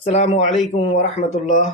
السلام علیکم ورحمۃ اللہ۔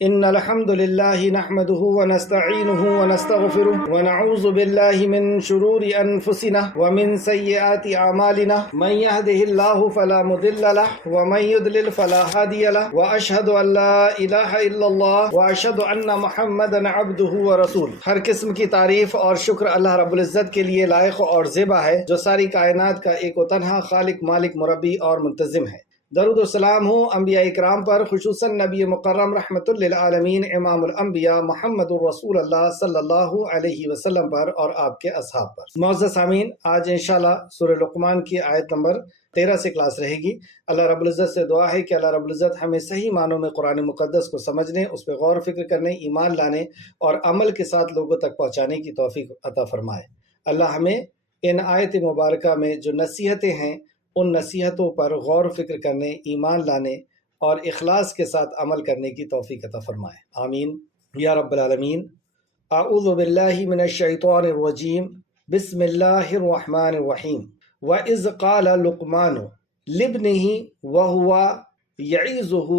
ان الحمد للہ نحمده ونستعینه ونستغفره ونعوذ باللہ من شرور انفسنا ومن سیئات اعمالنا من يهده الله فلا مضل له ومن يضلل فلا هادي له واشهد ان لا الہ الا اللہ واشهد ان محمدا عبده ورسولہ۔ ہر قسم کی تعریف اور شکر اللہ رب العزت کے لیے لائق اور زیبا ہے، جو ساری کائنات کا ایک و تنہا خالق، مالک، مربی اور منتظم ہے۔ درود و سلام ہو انبیاء اکرام پر، خصوصاً نبی مکرم رحمت للعالمین امام الانبیاء محمد الرسول اللہ صلی اللہ علیہ وسلم پر اور آپ کے اصحاب پر۔ معزز سامعین، آج انشاءاللہ سورہ لقمان کی آیت نمبر 13 سے کلاس رہے گی۔ اللہ رب العزت سے دعا ہے کہ اللہ رب العزت ہمیں صحیح معنوں میں قرآن مقدس کو سمجھنے، اس پہ غور و فکر کرنے، ایمان لانے اور عمل کے ساتھ لوگوں تک پہنچانے کی توفیق عطا فرمائے۔ اللہ ہمیں ان آیت مبارکہ میں جو نصیحتیں ہیں، ان نصیحتوں پر غور و فکر کرنے، ایمان لانے اور اخلاص کے ساتھ عمل کرنے کی توفیق عطا فرمائے، آمین یا رب العالمین۔ اعوذ باللہ من الشیطان الرجیم، بسم اللہ الرحمن الرحیم۔ وَإِذْ قَالَ لُقْمَانُ لِابْنِهِ وَهُوَ يَعِظُهُ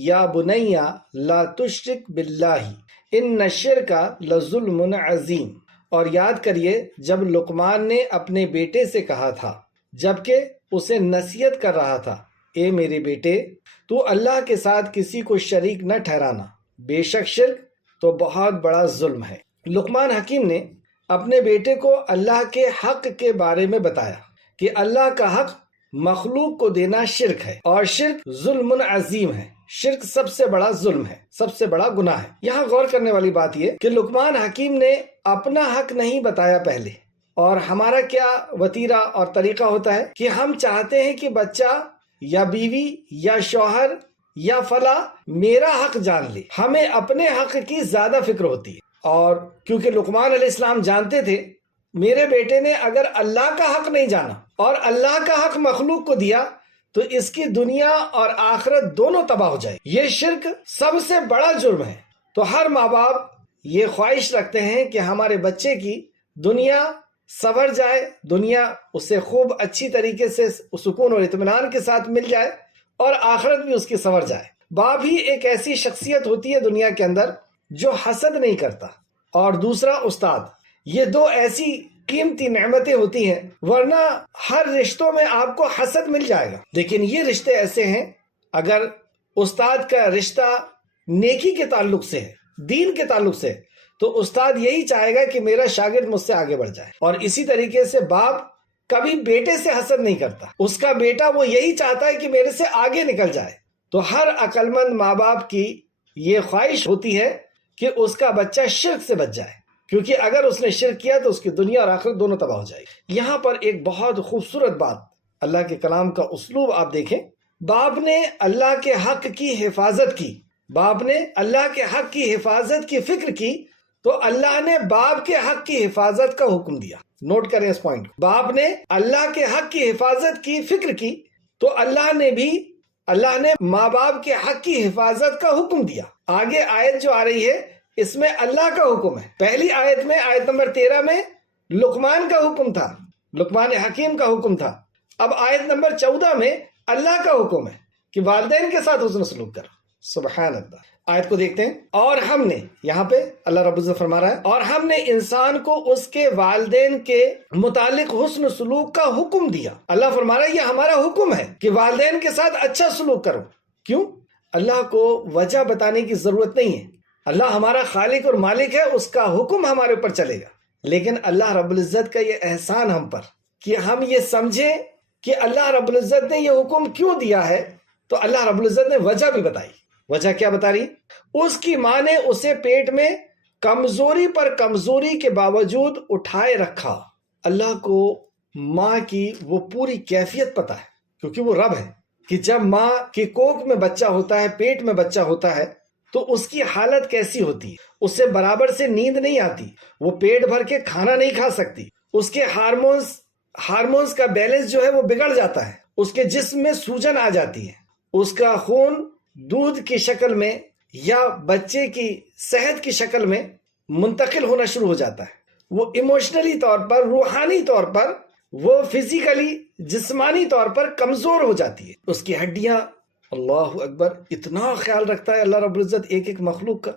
يَا بُنَيَّ لَا تُشْرِكْ بِاللَّهِ إِنَّ الشِّرْكَ لَظُلْمٌ عَظِيمٌ۔ اور یاد کریے جب لقمان نے اپنے بیٹے سے کہا تھا، جبکہ اسے نصیحت کر رہا تھا، اے میرے بیٹے، تو اللہ کے ساتھ کسی کو شریک نہ ٹھہرانا، بے شک شرک تو بہت بڑا ظلم ہے۔ لقمان حکیم نے اپنے بیٹے کو اللہ کے حق کے بارے میں بتایا کہ اللہ کا حق مخلوق کو دینا شرک ہے، اور شرک ظلم عظیم ہے۔ شرک سب سے بڑا ظلم ہے، سب سے بڑا گناہ ہے۔ یہاں غور کرنے والی بات یہ کہ لقمان حکیم نے اپنا حق نہیں بتایا پہلے، اور ہمارا کیا وتیرہ اور طریقہ ہوتا ہے کہ ہم چاہتے ہیں کہ بچہ یا بیوی یا شوہر یا فلاں میرا حق جان لے، ہمیں اپنے حق کی زیادہ فکر ہوتی ہے۔ اور کیونکہ لقمان علیہ السلام جانتے تھے میرے بیٹے نے اگر اللہ کا حق نہیں جانا اور اللہ کا حق مخلوق کو دیا تو اس کی دنیا اور آخرت دونوں تباہ ہو جائے۔ یہ شرک سب سے بڑا جرم ہے۔ تو ہر ماں باپ یہ خواہش رکھتے ہیں کہ ہمارے بچے کی دنیا سنور جائے، دنیا اسے خوب اچھی طریقے سے سکون اور اطمینان کے ساتھ مل جائے، اور آخرت بھی اس کی سنور جائے۔ باپ ہی ایک ایسی شخصیت ہوتی ہے دنیا کے اندر جو حسد نہیں کرتا، اور دوسرا استاد۔ یہ دو ایسی قیمتی نعمتیں ہوتی ہیں، ورنہ ہر رشتوں میں آپ کو حسد مل جائے گا، لیکن یہ رشتے ایسے ہیں، اگر استاد کا رشتہ نیکی کے تعلق سے ہے، دین کے تعلق سے ہے، تو استاد یہی چاہے گا کہ میرا شاگرد مجھ سے آگے بڑھ جائے۔ اور اسی طریقے سے باپ کبھی بیٹے سے حسد نہیں کرتا، اس کا بیٹا وہ یہی چاہتا ہے کہ میرے سے آگے نکل جائے۔ تو ہر عقل مند ماں باپ کی یہ خواہش ہوتی ہے کہ اس کا بچہ شرک سے بچ جائے، کیونکہ اگر اس نے شرک کیا تو اس کی دنیا اور آخرت دونوں تباہ ہو جائے گی۔ یہاں پر ایک بہت خوبصورت بات، اللہ کے کلام کا اسلوب آپ دیکھیں۔ باپ نے اللہ کے حق کی حفاظت کی، باپ نے اللہ کے حق کی حفاظت کی فکر کی، تو اللہ نے باپ کے حق کی حفاظت کا حکم دیا۔ نوٹ کریں اس پوائنٹ۔ باپ نے اللہ کے حق کی حفاظت کی فکر کی تو اللہ نے ماں باپ کے حق کی حفاظت کا حکم دیا۔ آگے آیت جو آ رہی ہے اس میں اللہ کا حکم ہے۔ پہلی آیت میں، آیت نمبر 13 میں لقمان کا حکم تھا، لقمان حکیم کا حکم تھا۔ اب آیت نمبر 14 میں اللہ کا حکم ہے کہ والدین کے ساتھ حسن سلوک کرو۔ سبحان اللہ۔ آیت کو دیکھتے ہیں۔ اور ہم نے، یہاں پہ اللہ رب العزت فرما رہا ہے، اور ہم نے انسان کو اس کے والدین کے متعلق حسن سلوک کا حکم دیا۔ اللہ فرما رہا ہے یہ ہمارا حکم ہے کہ والدین کے ساتھ اچھا سلوک کرو۔ کیوں؟ اللہ کو وجہ بتانے کی ضرورت نہیں ہے۔ اللہ ہمارا خالق اور مالک ہے، اس کا حکم ہمارے اوپر چلے گا۔ لیکن اللہ رب العزت کا یہ احسان ہم پر کہ ہم یہ سمجھیں کہ اللہ رب العزت نے یہ حکم کیوں دیا ہے، تو اللہ رب العزت نے وجہ بھی بتائی۔ وجہ کیا بتا رہی؟ اس کی ماں نے اسے پیٹ میں کمزوری پر کمزوری کے باوجود اٹھائے رکھا۔ اللہ کو ماں کی وہ پوری کیفیت پتہ ہے، کیونکہ وہ رب ہے، کہ جب ماں کی کوکھ میں بچہ ہوتا ہے، پیٹ میں بچہ ہوتا ہے، تو اس کی حالت کیسی ہوتی ہے۔ اسے برابر سے نیند نہیں آتی، وہ پیٹ بھر کے کھانا نہیں کھا سکتی، اس کے ہارمونز کا بیلنس جو ہے وہ بگڑ جاتا ہے، اس کے جسم میں سوجن آ جاتی ہے، اس کا خون دودھ کی شکل میں یا بچے کی صحت کی شکل میں منتقل ہونا شروع ہو جاتا ہے۔ وہ ایموشنلی طور پر، روحانی طور پر، وہ فزیکلی، جسمانی طور پر کمزور ہو جاتی ہے، اس کی ہڈیاں اللہ اکبر، اتنا خیال رکھتا ہے اللہ رب العزت ایک ایک مخلوق کا،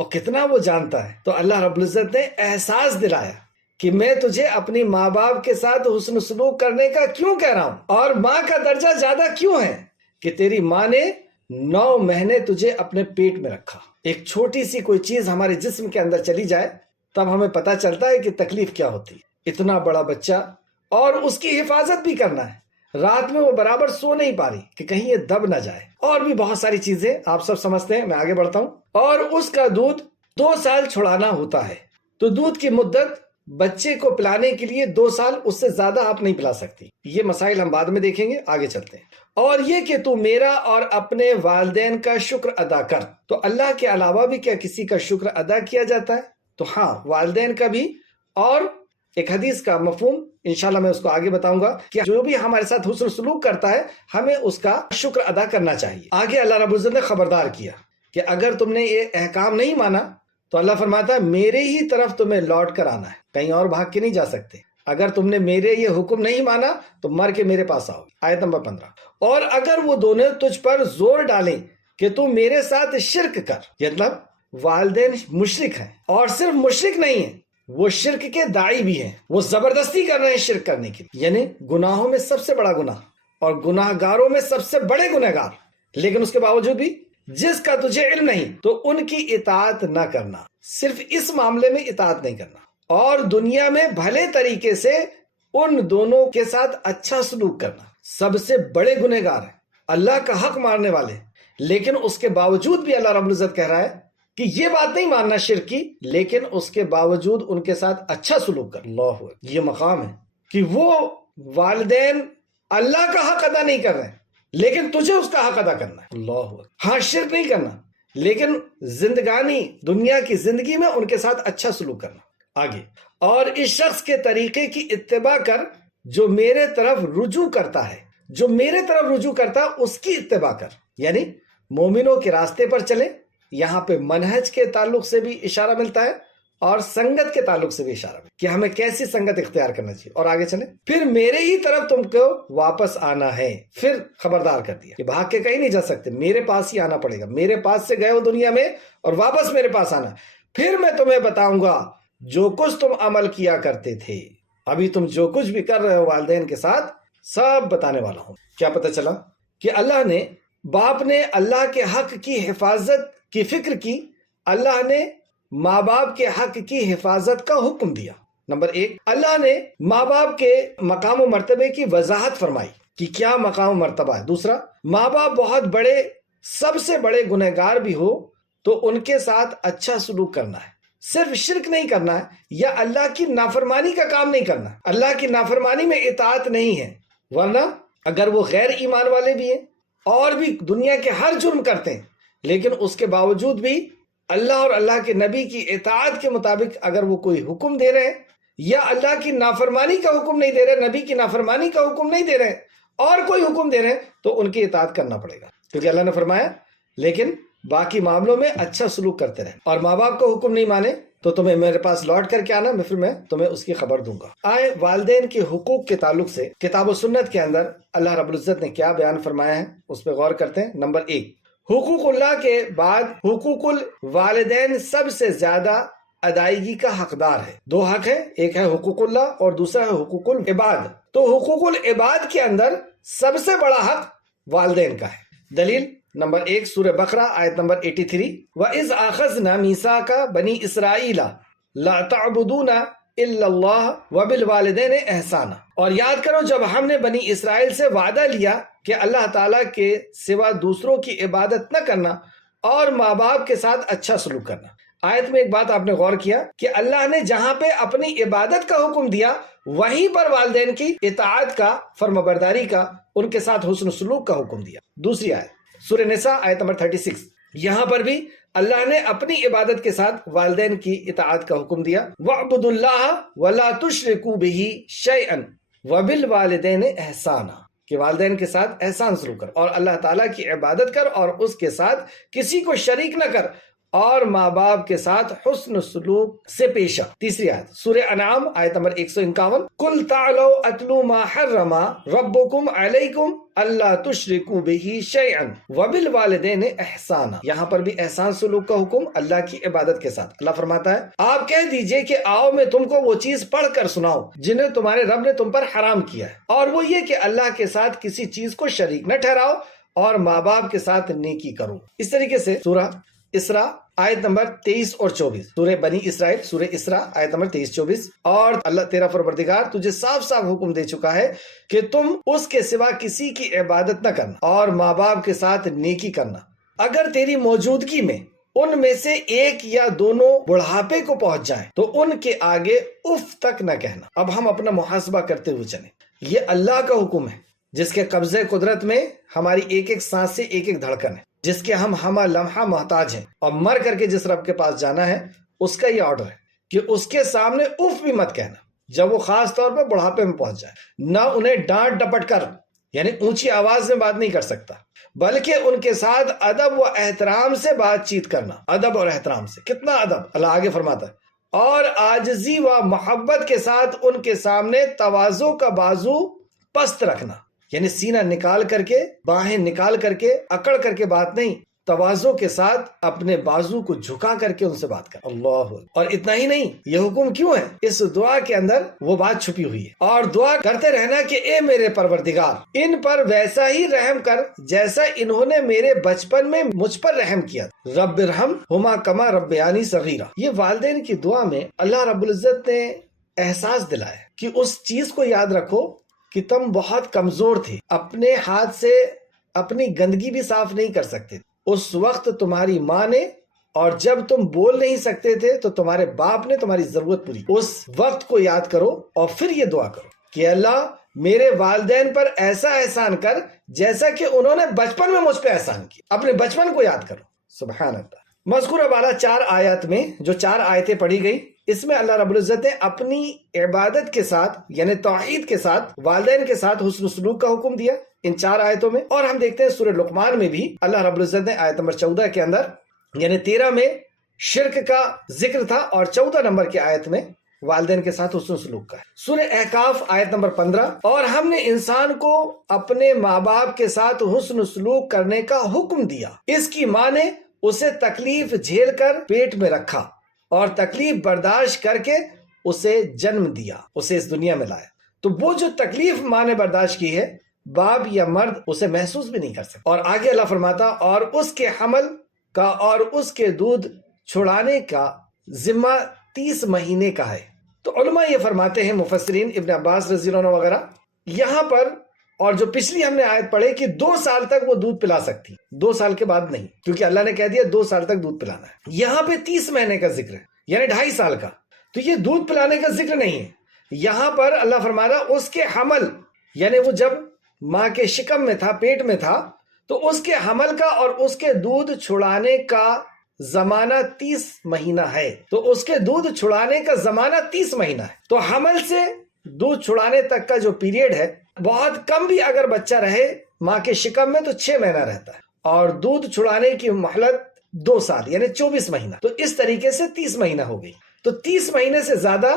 اور کتنا وہ جانتا ہے۔ تو اللہ رب العزت نے احساس دلایا کہ میں تجھے اپنی ماں باپ کے ساتھ حسن سلوک کرنے کا کیوں کہہ رہا ہوں، اور ماں کا درجہ زیادہ کیوں ہے، کہ تیری ماں نے 9 مہینے تجھے اپنے پیٹ میں رکھا۔ ایک چھوٹی سی کوئی چیز ہمارے جسم کے اندر چلی جائے تب ہمیں پتہ چلتا ہے کہ تکلیف کیا ہوتی ہے۔ اتنا بڑا بچہ، اور اس کی حفاظت بھی کرنا ہے، رات میں وہ برابر سو نہیں پا رہی کہ کہیں یہ دب نہ جائے، اور بھی بہت ساری چیزیں آپ سب سمجھتے ہیں، میں آگے بڑھتا ہوں۔ اور اس کا دودھ 2 سال چھڑانا ہوتا ہے، تو دودھ کی مدت بچے کو پلانے کے لیے 2 سال، اس سے زیادہ آپ نہیں پلا سکتی۔ یہ مسائل ہم بعد میں دیکھیں گے، آگے چلتے ہیں۔ اور یہ کہ تو میرا اور اپنے والدین کا شکر ادا کر۔ تو اللہ کے علاوہ بھی کیا کسی کا شکر ادا کیا جاتا ہے؟ تو ہاں، والدین کا بھی، اور ایک حدیث کا مفہوم انشاءاللہ میں اس کو آگے بتاؤں گا کہ جو بھی ہمارے ساتھ حسن سلوک کرتا ہے ہمیں اس کا شکر ادا کرنا چاہیے۔ آگے اللہ رب العزت نے خبردار کیا کہ اگر تم نے یہ احکام نہیں مانا تو اللہ فرماتا ہے میرے ہی طرف تمہیں لوٹ کر آنا ہے، کہیں اور بھاگ کے نہیں جا سکتے۔ اگر تم نے میرے یہ حکم نہیں مانا تو مر کے میرے پاس آؤ۔ آیت نمبر 15۔ اور اگر وہ دونوں تجھ پر زور ڈالیں کہ تم میرے ساتھ شرک کر، مطلب والدین مشرک ہیں، اور صرف مشرک نہیں ہیں، وہ شرک کے داعی بھی ہیں، وہ زبردستی کر رہے ہیں شرک کرنے کی، یعنی گناہوں میں سب سے بڑا گناہ اور گناہ گاروں میں سب سے بڑے گناہ گار، لیکن اس کے باوجود بھی جس کا تجھے علم نہیں تو ان کی اطاعت نہ کرنا، صرف اس معاملے میں اطاعت نہیں کرنا، اور دنیا میں بھلے طریقے سے ان دونوں کے ساتھ اچھا سلوک کرنا۔ سب سے بڑے گناہ گار ہیں، اللہ کا حق مارنے والے، لیکن اس کے باوجود بھی اللہ رب العزت کہہ رہا ہے کہ یہ بات نہیں ماننا شرک کی، لیکن اس کے باوجود ان کے ساتھ اچھا سلوک کر۔ اللہ اکبر، یہ مقام ہے کہ وہ والدین اللہ کا حق ادا نہیں کر رہے ہیں لیکن تجھے اس کا حق ادا کرنا ہے۔ اللہ اکبر، ہاں شرک نہیں کرنا لیکن زندگانی دنیا کی زندگی میں ان کے ساتھ اچھا سلوک کرنا۔ آگے، اور اس شخص کے طریقے کی اتباع کر جو میرے طرف رجوع کرتا ہے، جو میرے طرف رجوع کرتا ہے اس کی اتباع کر، یعنی مومنوں کے راستے پر چلے۔ یہاں پہ منہج کے تعلق سے بھی اشارہ ملتا ہے اور سنگت کے تعلق سے بھی اشارہ ملتا ہے کہ ہمیں کیسی سنگت اختیار کرنا چاہیے۔ اور آگے چلیں، پھر میرے ہی طرف تم کو واپس آنا ہے۔ پھر خبردار کر دیا کہ بھاگ کے کہیں نہیں جا سکتے، میرے پاس ہی آنا پڑے گا، میرے پاس سے گئے ہو دنیا میں اور واپس میرے پاس آنا، پھر میں تمہیں بتاؤں گا جو کچھ تم عمل کیا کرتے تھے۔ ابھی تم جو کچھ بھی کر رہے ہو والدین کے ساتھ سب بتانے والا ہوں۔ کیا پتہ چلا کہ اللہ نے، باپ نے اللہ کے حق کی حفاظت کی فکر کی، اللہ نے ماں باپ کے حق کی حفاظت کا حکم دیا۔ نمبر 1، اللہ نے ماں باپ کے مقام و مرتبے کی وضاحت فرمائی کہ کیا مقام و مرتبہ ہے۔ دوسرا، ماں باپ بہت بڑے، سب سے بڑے گنہگار بھی ہو تو ان کے ساتھ اچھا سلوک کرنا ہے، صرف شرک نہیں کرنا ہے یا اللہ کی نافرمانی کا کام نہیں کرنا۔ اللہ کی نافرمانی میں اطاعت نہیں ہے، ورنہ اگر وہ غیر ایمان والے بھی ہیں اور بھی دنیا کے ہر جرم کرتے ہیں لیکن اس کے باوجود بھی اللہ اور اللہ کے نبی کی اطاعت کے مطابق اگر وہ کوئی حکم دے رہے ہیں یا اللہ کی نافرمانی کا حکم نہیں دے رہے، نبی کی نافرمانی کا حکم نہیں دے رہے اور کوئی حکم دے رہے ہیں تو ان کی اطاعت کرنا پڑے گا، کیونکہ اللہ نے فرمایا لیکن باقی معاملوں میں اچھا سلوک کرتے رہیں۔ اور ماں باپ کو حکم نہیں مانے تو تمہیں میرے پاس لوٹ کر کے آنا، پھر میں تمہیں اس کی خبر دوں گا۔ آئے والدین کے حقوق کے تعلق سے کتاب و سنت کے اندر اللہ رب العزت نے کیا بیان فرمایا ہے اس پہ غور کرتے ہیں۔ نمبر 1، حقوق اللہ کے بعد حقوق الوالدین سب سے زیادہ ادائیگی کا حقدار ہے۔ 2 حق ہے، ایک ہے حقوق اللہ اور دوسرا ہے حقوق العباد۔ تو حقوق العباد کے اندر سب سے بڑا حق والدین کا ہے۔ دلیل نمبر 1، سورہ بقرہ آیت نمبر 83، وَإِذْ أَخَذْنَا مِيثَاقَ بَنِي إِسْرَائِيلَ لَا تَعْبُدُونَ إِلَّا اللَّهَ وَبِالْوَالِدَيْنِ إِحْسَانًا۔ اور یاد کرو جب ہم نے بنی اسرائیل سے وعدہ لیا کہ اللہ تعالیٰ کے سوا دوسروں کی عبادت نہ کرنا اور ماں باپ کے ساتھ اچھا سلوک کرنا۔ آیت میں ایک بات آپ نے غور کیا کہ اللہ نے جہاں پہ اپنی عبادت کا حکم دیا وہیں پر والدین کی اطاعت کا، فرمانبرداری کا، ان کے ساتھ حسن سلوک کا حکم دیا۔ دوسری آیت سورہ نساء آیت نمبر 36، یہاں پر بھی اللہ نے اپنی عبادت کے ساتھ والدین کی اطاعت کا حکم دیا، وَاعْبُدُوا اللَّهَ وَلَا تُشْرِكُوا بِهِ شَيْئًا وَبِالْوَالِدَيْنِ إِحْسَانًا، کہ والدین کے ساتھ احسان سلوک کر اور اللہ تعالیٰ کی عبادت کر اور اس کے ساتھ کسی کو شریک نہ کر اور ماں باپ کے ساتھ حسن سلوک سے پیش آ۔ تیسری آیت سورہ انعام آیت نمبر 151، قل تعالوا اتلوا ما حرم ربکم علیکم اللہ تشرکوا بہ شیئا وبالوالدین احسانا۔ یہاں پر بھی احسان سلوک کا حکم اللہ کی عبادت کے ساتھ۔ اللہ فرماتا ہے آپ کہہ دیجئے کہ آؤ میں تم کو وہ چیز پڑھ کر سناؤ جنہیں تمہارے رب نے تم پر حرام کیا ہے، اور وہ یہ کہ اللہ کے ساتھ کسی چیز کو شریک نہ ٹھہراؤ اور ماں باپ کے ساتھ نیکی کرو۔ اس طریقے سے سورہ اسراء آیت نمبر 23 اور 24، سورہ بنی اسرائیل سورہ اسراء آیت نمبر 23-24، اور اللہ تیرا پروردگار تجھے صاف صاف حکم دے چکا ہے کہ تم اس کے سوا کسی کی عبادت نہ کرنا اور ماں باپ کے ساتھ نیکی کرنا، اگر تیری موجودگی میں ان میں سے ایک یا دونوں بڑھاپے کو پہنچ جائیں تو ان کے آگے اف تک نہ کہنا۔ اب ہم اپنا محاسبہ کرتے ہوئے چلیں، یہ اللہ کا حکم ہے جس کے قبضے قدرت میں ہماری ایک ایک سانس سے ایک ایک دھڑکن ہے، جس کے ہم ہمہ لمحہ محتاج ہیں، اور مر کر کے جس رب کے پاس جانا ہے اس کا یہ آرڈر ہے کہ اس کے سامنے اف بھی مت کہنا جب وہ خاص طور پر بڑھاپے میں پہنچ جائے۔ نہ انہیں ڈانٹ ڈپٹ کر یعنی اونچی آواز میں بات نہیں کر سکتا، بلکہ ان کے ساتھ ادب و احترام سے بات چیت کرنا۔ ادب اور احترام سے کتنا ادب، اللہ آگے فرماتا ہے، اور عاجزی و محبت کے ساتھ ان کے سامنے تواضع کا بازو پست رکھنا، یعنی سینہ نکال کر کے، باہیں نکال کر کے، اکڑ کر کے بات نہیں، تواضع کے ساتھ اپنے بازو کو جھکا کر کے ان سے بات کر۔ اللہ، اور اتنا ہی نہیں، یہ حکم کیوں ہے؟ اس دعا کے اندر وہ بات چھپی ہوئی ہے، اور دعا کرتے رہنا کہ اے میرے پروردگار ان پر ویسا ہی رحم کر جیسا انہوں نے میرے بچپن میں مجھ پر رحم کیا، رب ارحمہما کما ربیانی صغیرا۔ یہ والدین کی دعا میں اللہ رب العزت نے احساس دلایا کہ اس چیز کو یاد رکھو کہ تم بہت کمزور تھے، اپنے ہاتھ سے اپنی گندگی بھی صاف نہیں کر سکتے اس وقت تمہاری ماں نے، اور جب تم بول نہیں سکتے تھے تو تمہارے باپ نے تمہاری ضرورت پوری۔ اس وقت کو یاد کرو اور پھر یہ دعا کرو کہ اللہ میرے والدین پر ایسا احسان کر جیسا کہ انہوں نے بچپن میں مجھ پہ احسان کیا۔ اپنے بچپن کو یاد کرو۔ سبحان اللہ۔ مذکورہ بالا 4 آیات میں جو 4 آیتیں پڑھی گئی، اس میں اللہ رب العزت نے اپنی عبادت کے ساتھ یعنی توحید کے ساتھ والدین کے ساتھ حسن سلوک کا حکم دیا ان 4 آیتوں میں، اور ہم دیکھتے ہیں سورہ لقمان میں بھی اللہ رب العزت نے آیت نمبر 14 کے اندر یعنی 13 میں شرک کا ذکر تھا، اور 14 نمبر کی آیت میں والدین کے ساتھ حسن سلوک کا ہے۔ سورہ احقاف آیت نمبر 15، اور ہم نے انسان کو اپنے ماں باپ کے ساتھ حسن سلوک کرنے کا حکم دیا، اس کی ماں نے اسے تکلیف جھیل کر پیٹ میں رکھا اور تکلیف برداشت کر کے اسے جنم دیا، اسے اس دنیا میں لایا۔ تو وہ جو تکلیف ماں نے برداشت کی ہے، باپ یا مرد اسے محسوس بھی نہیں کر سکتا۔ اور آگے اللہ فرماتا، اور اس کے حمل کا اور اس کے دودھ چھڑانے کا ذمہ 30 مہینے کا ہے۔ تو علماء یہ فرماتے ہیں، مفسرین ابن عباس رضی اللہ عنہ وغیرہ، یہاں پر اور جو پچھلی ہم نے آیت پڑھے کہ 2 سال تک وہ دودھ پلا سکتی، 2 سال کے بعد نہیں، کیونکہ اللہ نے کہہ دیا 2 سال تک دودھ پلانا ہے۔ یہاں پہ 30 مہینے کا ذکر ہے، یعنی 2.5 سال کا، تو یہ دودھ پلانے کا ذکر نہیں ہے۔ یہاں پر اللہ فرما رہا اس کے حمل، یعنی وہ جب ماں کے شکم میں تھا، پیٹ میں تھا، تو اس کے حمل کا اور اس کے دودھ چھڑانے کا زمانہ 30 مہینہ ہے۔ تو اس کے دودھ چھڑانے کا زمانہ 30 مہینہ ہے۔ تو حمل سے دودھ چھڑانے تک کا جو پیریڈ ہے، بہت کم بھی اگر بچہ رہے ماں کے شکم میں تو 6 مہینہ رہتا ہے، اور دودھ چھڑانے کی مہلت 2 سال یعنی 24 مہینہ، تو اس طریقے سے 30 مہینہ ہو گئی۔ تو 30 مہینے سے زیادہ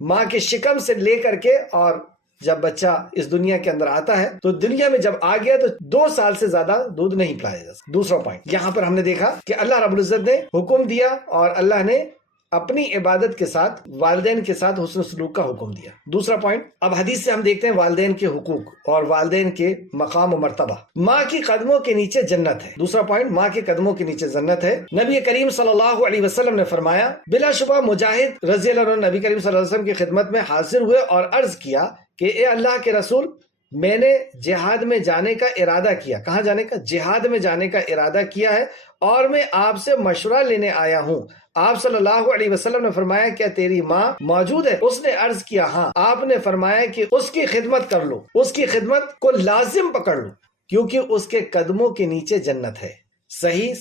ماں کے شکم سے لے کر کے، اور جب بچہ اس دنیا کے اندر آتا ہے تو دنیا میں جب آ گیا تو 2 سال سے زیادہ دودھ نہیں پلایا جا سکتا۔ دوسرا پوائنٹ یہاں پر ہم نے دیکھا کہ اللہ رب العزت نے حکم دیا، اور اللہ نے اپنی عبادت کے ساتھ والدین کے ساتھ حسن سلوک کا حکم دیا۔ دوسرا پوائنٹ، اب حدیث سے ہم دیکھتے ہیں والدین کے حقوق اور والدین کے مقام و مرتبہ۔ ماں کی قدموں کے نیچے جنت ہے۔ دوسرا پوائنٹ، ماں کے قدموں کے نیچے جنت ہے۔ نبی کریم صلی اللہ علیہ وسلم نے فرمایا، بلا شبہ مجاہد رضی اللہ عنہ نبی کریم صلی اللہ علیہ وسلم کی خدمت میں حاضر ہوئے اور عرض کیا کہ اے اللہ کے رسول، میں نے جہاد میں جانے کا ارادہ کیا۔ کہاں جانے کا؟ جہاد میں جانے کا ارادہ کیا ہے، اور میں آپ سے مشورہ لینے آیا ہوں۔ آپ صلی اللہ علیہ وسلم نے فرمایا، کیا تیری ماں موجود ہے؟ اس نے عرض کیا ہاں۔ آپ نے فرمایا کہ اس کی خدمت کر لو، اس کی خدمت کو لازم پکڑ لو، کیونکہ اس کے قدموں کے نیچے جنت ہے۔ صحیح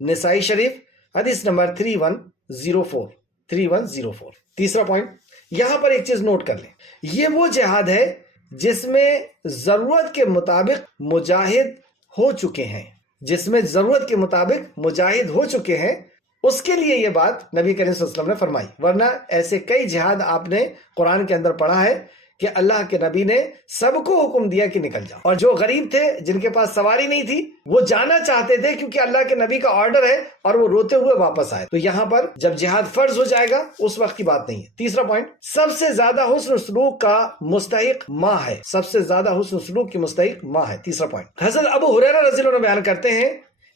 نسائی شریف حدیث نمبر 3104۔ تیسرا پوائنٹ، یہاں پر ایک چیز نوٹ کر لیں، یہ وہ جہاد ہے جس میں ضرورت کے مطابق مجاہد ہو چکے ہیں، جس میں ضرورت کے مطابق مجاہد ہو چکے ہیں، اس کے لیے یہ بات نبی کریم صلی اللہ علیہ وسلم نے فرمائی، ورنہ ایسے کئی جہاد آپ نے قرآن کے اندر پڑھا ہے کہ اللہ کے نبی نے سب کو حکم دیا کہ نکل جاؤ، اور جو غریب تھے جن کے پاس سواری نہیں تھی وہ جانا چاہتے تھے کیونکہ اللہ کے نبی کا آرڈر ہے، اور وہ روتے ہوئے واپس آئے۔ تو یہاں پر جب جہاد فرض ہو جائے گا اس وقت کی بات نہیں ہے۔ تیسرا پوائنٹ، سب سے زیادہ حسن سلوک کا مستحق ماں ہے، سب سے زیادہ حسن سلوک کی مستحق ماں ہے۔ تیسرا پوائنٹ، حضرت ابو ہریرہ رضی اللہ عنہ بیان کرتے ہیں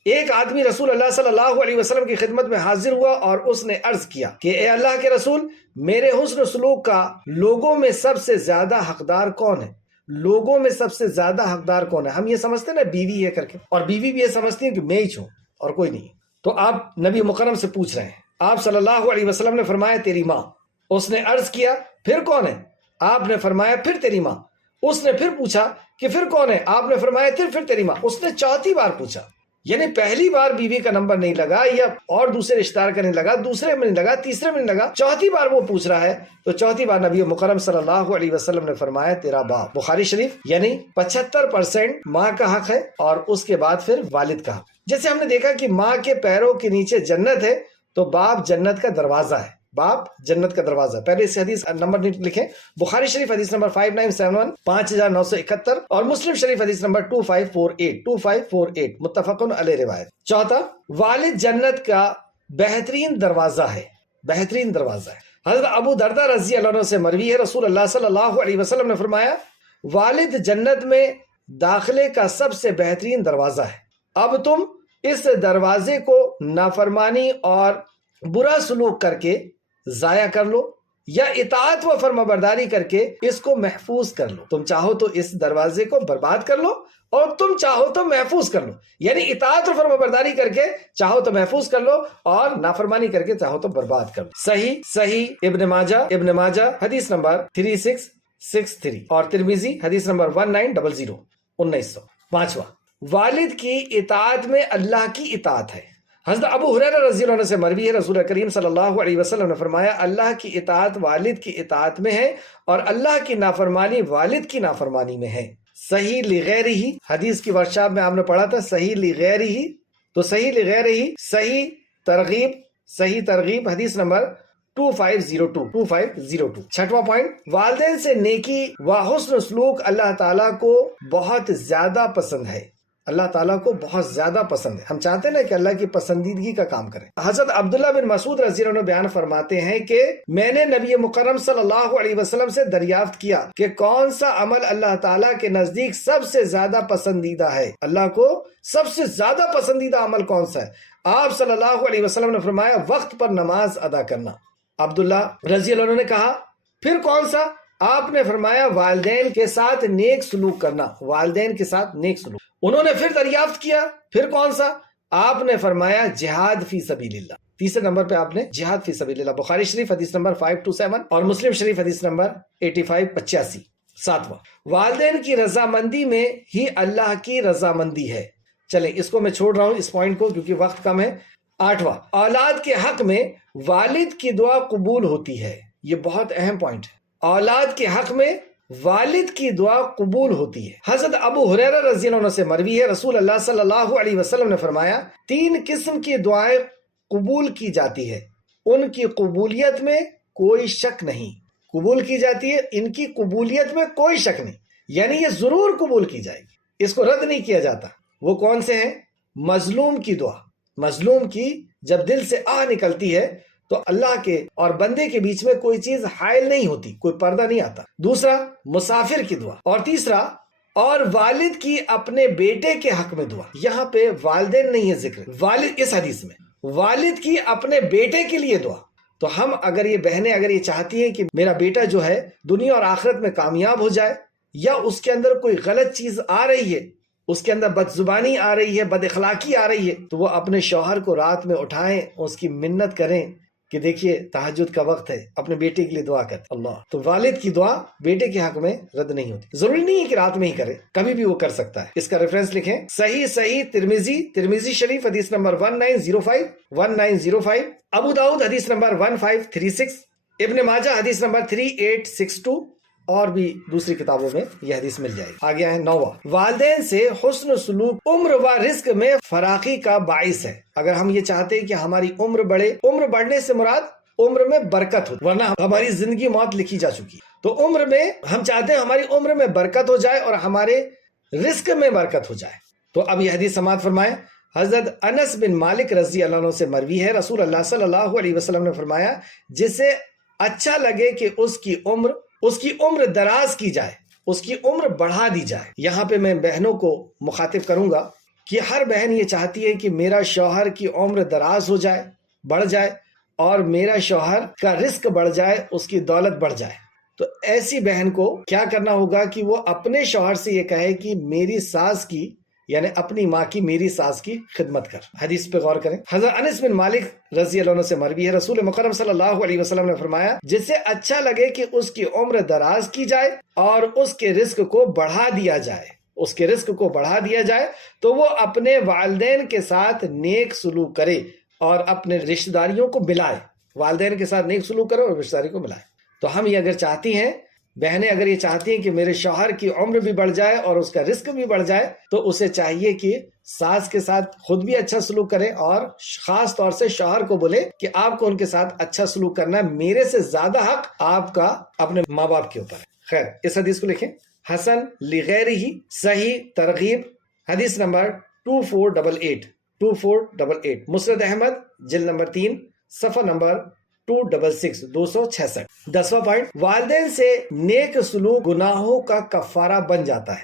ایک آدمی رسول اللہ صلی اللہ علیہ وسلم کی خدمت میں حاضر ہوا اور اس نے عرض کیا کہ اے اللہ کے رسول، میرے حسن سلوک کا لوگوں میں سب سے زیادہ حقدار کون ہے؟ لوگوں میں سب سے زیادہ حقدار کون ہے؟ ہم یہ سمجھتے ہیں نا بیوی ہے کر کے، اور بیوی بھی یہ سمجھتی ہے کہ میں ہی ہوں اور کوئی نہیں۔ تو آپ نبی مکرم سے پوچھ رہے ہیں، آپ صلی اللہ علیہ وسلم نے فرمایا تیری ماں۔ اس نے عرض کیا پھر کون ہے؟ آپ نے فرمایا پھر تیری ماں۔ اس نے پھر پوچھا کہ پھر کون ہے؟ آپ نے فرمایا پھر تیری ماں۔ اس نے چوتھی بار پوچھا، یعنی پہلی بار بیوی کا نمبر نہیں لگا یا اور دوسرے رشتہ دار کا نہیں لگا، دوسرے میں نہیں لگا، تیسرے میں نہیں لگا، چوتھی بار وہ پوچھ رہا ہے۔ تو چوتھی بار نبی مکرم صلی اللہ علیہ وسلم نے فرمایا تیرا باپ۔ بخاری شریف، یعنی 75% ماں کا حق ہے اور اس کے بعد پھر والد کا حق۔ جیسے ہم نے دیکھا کہ ماں کے پیروں کے نیچے جنت ہے تو باپ جنت کا دروازہ ہے، باپ جنت کا دروازہ۔ پہلے اس حدیث نمبر لکھیں، بخاری شریف حدیث نمبر 5971 5971 اور مسلم شریف حدیث نمبر 2548 متفقن علیہ روایت۔ چوتھا، والد جنت کا بہترین دروازہ ہے، بہترین دروازہ ہے۔ حضرت ابو دردہ رضی اللہ عنہ سے مروی ہے رسول اللہ صلی اللہ علیہ وسلم نے فرمایا والد جنت میں داخلے کا سب سے بہترین دروازہ ہے، اب تم اس دروازے کو نافرمانی اور برا سلوک کر کے ضائع کر لو یا اطاعت و فرمانبرداری کر کے اس کو محفوظ کر لو۔ تم چاہو تو اس دروازے کو برباد کر لو اور تم چاہو تو محفوظ کر لو، یعنی اطاعت و فرمانبرداری کر کے چاہو تو محفوظ کر لو اور نافرمانی کر کے چاہو تو برباد کر لو۔ صحیح ابن ماجہ حدیث نمبر 3663 اور ترمذی حدیث نمبر 1900۔ پانچواں، والد کی اطاعت میں اللہ کی اطاعت ہے۔ حضرت ابو ہریرہ رضی اللہ عنہ سے مروی ہے رسول کریم صلی اللہ علیہ وسلم نے فرمایا اللہ کی اطاعت والد کی اطاعت میں ہے اور اللہ کی نافرمانی والد کی نافرمانی میں ہے۔ صحیح لغیرہ، حدیث کی ورکشاپ میں آپ نے پڑھا تھا صحیح لغیرہ، تو صحیح لغیرہ صحیح ترغیب حدیث نمبر 2502۔ چھٹواں پوائنٹ، والدین سے نیکی و حسن سلوک اللہ تعالیٰ کو بہت زیادہ پسند ہے، اللہ تعالیٰ کو بہت زیادہ پسند ہے۔ ہم چاہتے ہیں نا کہ اللہ کی پسندیدگی کا کام کریں۔ حضرت عبداللہ بن مسعود رضی اللہ عنہ بیان فرماتے ہیں کہ میں نے نبی مکرم صلی اللہ علیہ وسلم سے دریافت کیا کہ کون سا عمل اللہ تعالیٰ کے نزدیک سب سے زیادہ پسندیدہ ہے، اللہ کو سب سے زیادہ پسندیدہ عمل کون سا ہے؟ آپ صلی اللہ علیہ وسلم نے فرمایا وقت پر نماز ادا کرنا۔ عبداللہ رضی اللہ عنہ نے کہا پھر کون سا؟ آپ نے فرمایا والدین کے ساتھ نیک سلوک کرنا، والدین کے ساتھ نیک سلوک۔ انہوں نے پھر دریافت کیا پھر کون سا؟ آپ نے فرمایا جہاد فی سبیل اللہ۔ تیسرے نمبر پہ آپ نے جہاد فی سبیل اللہ، بخاری شریف حدیث نمبر 527 اور مسلم شریف حدیث نمبر 8585۔ ساتواں، والدین کی رضامندی میں ہی اللہ کی رضامندی ہے۔ چلیں اس کو میں چھوڑ رہا ہوں اس پوائنٹ کو کیونکہ وقت کم ہے۔ آٹھواں، اولاد کے حق میں والد کی دعا قبول ہوتی ہے۔ یہ بہت اہم پوائنٹ ہے، اولاد کے حق میں والد کی دعا قبول ہوتی ہے۔ حضرت ابو ہریرہ رضی اللہ عنہ سے مروی ہے رسول اللہ صلی اللہ علیہ وسلم نے فرمایا 3 قسم کی دعائیں قبول کی جاتی ہے، ان کی قبولیت میں کوئی شک نہیں، قبول کی جاتی ہے، ان کی قبولیت میں کوئی شک نہیں، یعنی یہ ضرور قبول کی جائے گی، اس کو رد نہیں کیا جاتا۔ وہ کون سے ہیں؟ مظلوم کی دعا، مظلوم کی جب دل سے آہ نکلتی ہے تو اللہ کے اور بندے کے بیچ میں کوئی چیز حائل نہیں ہوتی، کوئی پردہ نہیں آتا۔ دوسرا، مسافر کی دعا، اور تیسرا، اور والد کی اپنے بیٹے کے حق میں دعا۔ یہاں پہ والدین نہیں ہے ذکر، والد اس حدیث میں والد کی اپنے بیٹے کے لیے دعا۔ تو ہم اگر یہ بہنیں اگر یہ چاہتی ہیں کہ میرا بیٹا جو ہے دنیا اور آخرت میں کامیاب ہو جائے، یا اس کے اندر کوئی غلط چیز آ رہی ہے، اس کے اندر بد زبانی آ رہی ہے، بد اخلاقی آ رہی ہے، تو وہ اپنے شوہر کو رات میں اٹھائیں، اس کی منت کریں کہ دیکھیے تہجد کا وقت ہے، اپنے بیٹے کے لیے دعا کرتے اللہ۔ تو والد کی دعا بیٹے کے حق میں رد نہیں ہوتی، ضروری نہیں ہے کہ رات میں ہی کرے، کبھی بھی وہ کر سکتا ہے۔ اس کا ریفرنس لکھیں، صحیح ترمذی شریف حدیث نمبر 1905 ابو داؤد حدیث نمبر 1536 ابن ماجہ حدیث نمبر 3862 اور بھی دوسری کتابوں میں یہ حدیث مل جائے گی. آگے ہے 9واں، والدین سے حسن سلوک عمر و رزق میں فراخی کا باعث ہے. اگر ہم یہ چاہتے ہیں کہ ہماری عمر بڑھے، عمر بڑھنے سے مراد عمر میں برکت ہو، ورنہ ہماری زندگی موت لکھی جا چکی. تو عمر میں ہم چاہتے ہیں ہماری عمر میں برکت ہو جائے اور ہمارے رزق میں برکت ہو جائے. تو اب یہ حدیث سماعت فرمائے. حضرت انس بن مالک رضی اللہ عنہ سے مروی ہے، رسول اللہ صلی اللہ علیہ وسلم نے فرمایا جسے اچھا لگے کہ اس کی عمر دراز کی جائے، اس کی عمر بڑھا دی جائے. یہاں پہ میں بہنوں کو مخاطب کروں گا کہ ہر بہن یہ چاہتی ہے کہ میرا شوہر کی عمر دراز ہو جائے، بڑھ جائے، اور میرا شوہر کا رزق بڑھ جائے، اس کی دولت بڑھ جائے. تو ایسی بہن کو کیا کرنا ہوگا کہ وہ اپنے شوہر سے یہ کہے کہ میری ساس کی، یعنی اپنی ماں کی، میری ساس کی خدمت کر. حدیث پہ غور کریں. حضرت انس بن مالک رضی اللہ عنہ سے مروی ہے، رسول مکرم صلی اللہ علیہ وسلم نے فرمایا جسے اچھا لگے کہ اس کی عمر دراز کی جائے اور اس کے رزق کو بڑھا دیا جائے، تو وہ اپنے والدین کے ساتھ نیک سلوک کرے اور اپنے رشتہ داریوں کو ملائے. والدین کے ساتھ نیک سلوک کرے اور رشتہ داری کو ملائے. تو ہم یہ اگر چاہتی ہیں، بہنیں اگر یہ چاہتی ہیں کہ میرے شوہر کی عمر بھی بڑھ جائے اور اس کا رزق بھی بڑھ جائے، تو اسے چاہیے کہ ساس کے ساتھ خود بھی اچھا سلوک کرے اور خاص طور سے شوہر کو بولے کہ آپ کو ان کے ساتھ اچھا سلوک کرنا ہے، میرے سے زیادہ حق آپ کا اپنے ماں باپ کے اوپر ہے. خیر، اس حدیث کو لکھیں. حسن لغیرہ صحیح ترغیب، حدیث نمبر 2488 مسند احمد جلد نمبر 3 صفحہ نمبر 266. 10واں پوائنٹ، والدین سے نیک سلوک گناہوں کا کفارہ بن جاتا ہے.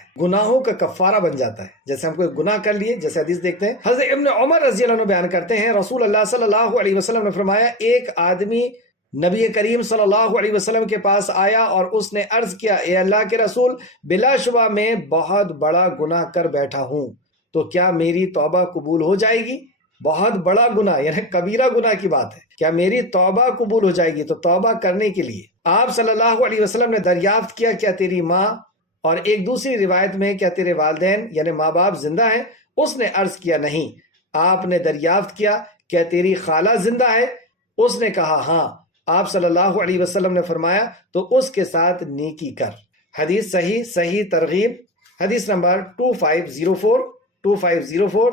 جیسے ہم کوئی گناہ کر لیے، جیسے حدیث دیکھتے ہیں، حضرت ابن عمر رضی اللہ عنہ بیان کرتے ہیں رسول اللہ صلی اللہ علیہ وسلم نے فرمایا ایک آدمی نبی کریم صلی اللہ علیہ وسلم کے پاس آیا اور اس نے عرض کیا، اے اللہ کے رسول، بلا شبہ میں بہت بڑا گناہ کر بیٹھا ہوں، تو کیا میری توبہ قبول ہو جائے گی؟ بہت بڑا گناہ یعنی کبیرہ گناہ کی بات ہے. کیا میری توبہ قبول ہو جائے گی؟ تو توبہ کرنے کے لیے آپ صلی اللہ علیہ وسلم نے دریافت کیا، کیا تیری ماں، اور ایک دوسری روایت میں کیا تیرے والدین یعنی ماں باپ زندہ ہیں؟ اس نے عرض کیا نہیں. آپ نے دریافت کیا، کیا تیری خالہ زندہ ہے؟ اس نے کہا ہاں. آپ صلی اللہ علیہ وسلم نے فرمایا تو اس کے ساتھ نیکی کر. حدیث صحیح ترغیب، حدیث نمبر 2504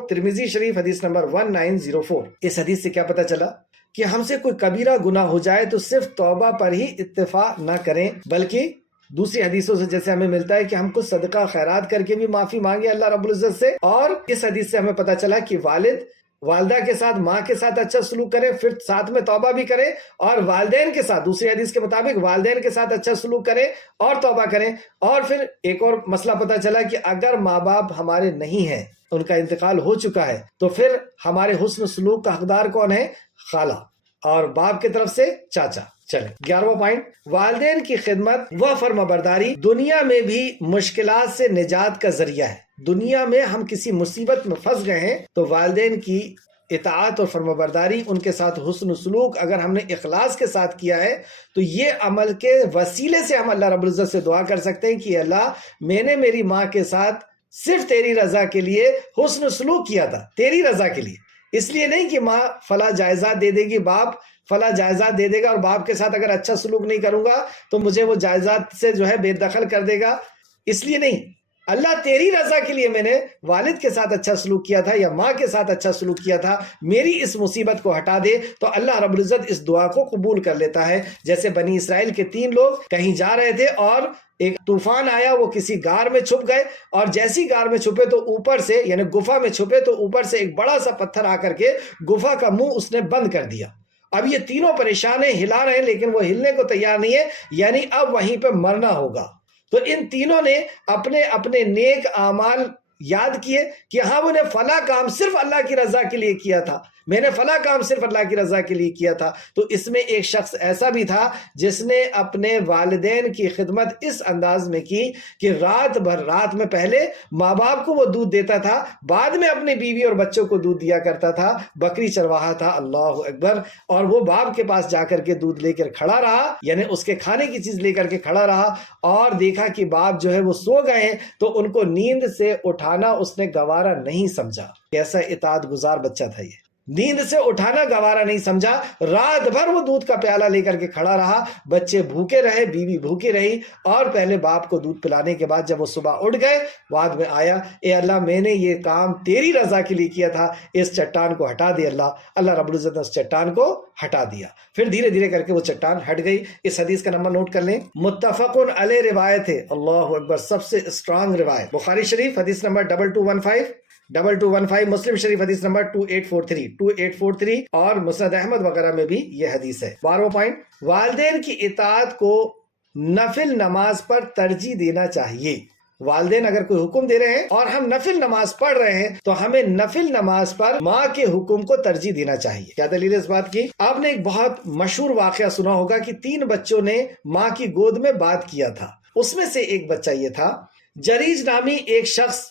ترمذی شریف حدیث نمبر 1904. اس حدیث سے کیا پتہ چلا کہ ہم سے کوئی کبیرہ گناہ ہو جائے تو صرف توبہ پر ہی اکتفا نہ کریں، بلکہ دوسری حدیثوں سے جیسے ہمیں ملتا ہے کہ ہم کو صدقہ خیرات کر کے بھی معافی مانگے اللہ رب العزت سے. اور اس حدیث سے ہمیں پتہ چلا کہ والدہ کے ساتھ، ماں کے ساتھ اچھا سلوک کرے، پھر ساتھ میں توبہ بھی کرے، اور والدین کے ساتھ دوسری حدیث کے مطابق والدین کے ساتھ اچھا سلوک کرے اور توبہ کریں. اور پھر ایک اور مسئلہ پتہ چلا کہ اگر ماں باپ ہمارے نہیں ہیں، ان کا انتقال ہو چکا ہے، تو پھر ہمارے حسن سلوک کا حقدار کون ہے؟ خالہ، اور باپ کی طرف سے چاچا. چلیں 11واں پوائنٹ، والدین کی خدمت و فرمانبرداری دنیا میں بھی مشکلات سے نجات کا ذریعہ ہے. دنیا میں ہم کسی مصیبت میں پھنس گئے ہیں تو والدین کی اطاعت اور فرمانبرداری، ان کے ساتھ حسن سلوک اگر ہم نے اخلاص کے ساتھ کیا ہے تو یہ عمل کے وسیلے سے ہم اللہ رب العزت سے دعا کر سکتے ہیں کہ اللہ، میں نے میری ماں کے ساتھ صرف تیری رضا کے لیے حسن سلوک کیا تھا، تیری رضا کے لیے. اس لیے نہیں کہ ماں فلاں جائزات دے دے گی، باپ فلاں جائزات دے دے گا، اور باپ کے ساتھ اگر اچھا سلوک نہیں کروں گا تو مجھے وہ جائزات سے جو ہے بے دخل کر دے گا. اس لیے نہیں، اللہ تیری رضا کے لیے میں نے والد کے ساتھ اچھا سلوک کیا تھا یا ماں کے ساتھ اچھا سلوک کیا تھا، میری اس مصیبت کو ہٹا دے. تو اللہ رب العزت اس دعا کو قبول کر لیتا ہے. جیسے بنی اسرائیل کے 3 لوگ کہیں جا رہے تھے اور ایک طوفان آیا، وہ کسی غار میں چھپ گئے، اور جیسی غار میں چھپے تو اوپر سے یعنی گفا میں چھپے تو اوپر سے ایک بڑا سا پتھر آ کر کے گفا کا منہ اس نے بند کر دیا. اب یہ تینوں پریشان ہیں، ہلا رہے ہیں لیکن وہ ہلنے کو تیار نہیں ہے، یعنی اب وہیں پہ مرنا ہوگا. تو ان تینوں نے اپنے اپنے نیک اعمال یاد کیے کہ ہاں میں نے فلاں کام صرف اللہ کی رضا کے لیے کیا تھا، میں نے فلاں کام صرف اللہ کی رضا کے لیے کیا تھا. تو اس میں ایک شخص ایسا بھی تھا جس نے اپنے والدین کی خدمت اس انداز میں کی کہ رات بھر، رات میں پہلے ماں باپ کو وہ دودھ دیتا تھا، بعد میں اپنی بیوی اور بچوں کو دودھ دیا کرتا تھا. بکری چرواہا تھا، اللہ اکبر. اور وہ باپ کے پاس جا کر کے دودھ لے کر کھڑا رہا، یعنی اس کے کھانے کی چیز لے کر کے کھڑا رہا، اور دیکھا کہ باپ جو ہے وہ سو گئے ہیں تو ان کو نیند سے اٹھانا اس نے گوارا نہیں سمجھا. کیسا اطاعت گزار بچہ تھا یہ. نیند سے اٹھانا گوارا نہیں سمجھا، رات بھر وہ دودھ کا پیالہ لے کر کے کھڑا رہا، بچے بھوکے رہے، بیوی بھوکی رہی، اور پہلے باپ کو دودھ پلانے کے بعد جب وہ صبح اٹھ گئے، بعد میں آیا، اے اللہ میں نے یہ کام تیری رضا کے لیے کیا تھا، اس چٹان کو ہٹا دے اللہ رب العزت نے اس چٹان کو ہٹا دیا، پھر دھیرے دھیرے کر کے وہ چٹان ہٹ گئی۔ اس حدیث کا نمبر نوٹ کر لیں، متفق علیہ روایت ہے، اللہ اکبر، سب سے اسٹرانگ روایت، بخاری شریف حدیث نمبر 2215 مسلم شریف حدیث نمبر 2843 اور مسند احمد وغیرہ میں بھی یہ حدیث ہے۔ 12واں پوائنٹ، والدین کی اطاعت کو نفل نماز پر ترجیح دینا چاہیے۔ والدین اگر کوئی حکم دے رہے ہیں اور ہم نفل نماز پڑھ رہے ہیں تو ہمیں نفل نماز پر ماں کے حکم کو ترجیح دینا چاہیے۔ کیا دلیل ہے اس بات کی؟ آپ نے ایک بہت مشہور واقعہ سنا ہوگا کہ 3 بچوں نے ماں کی گود میں بات کیا تھا، اس میں سے ایک بچہ یہ تھا، جریج نامی ایک شخص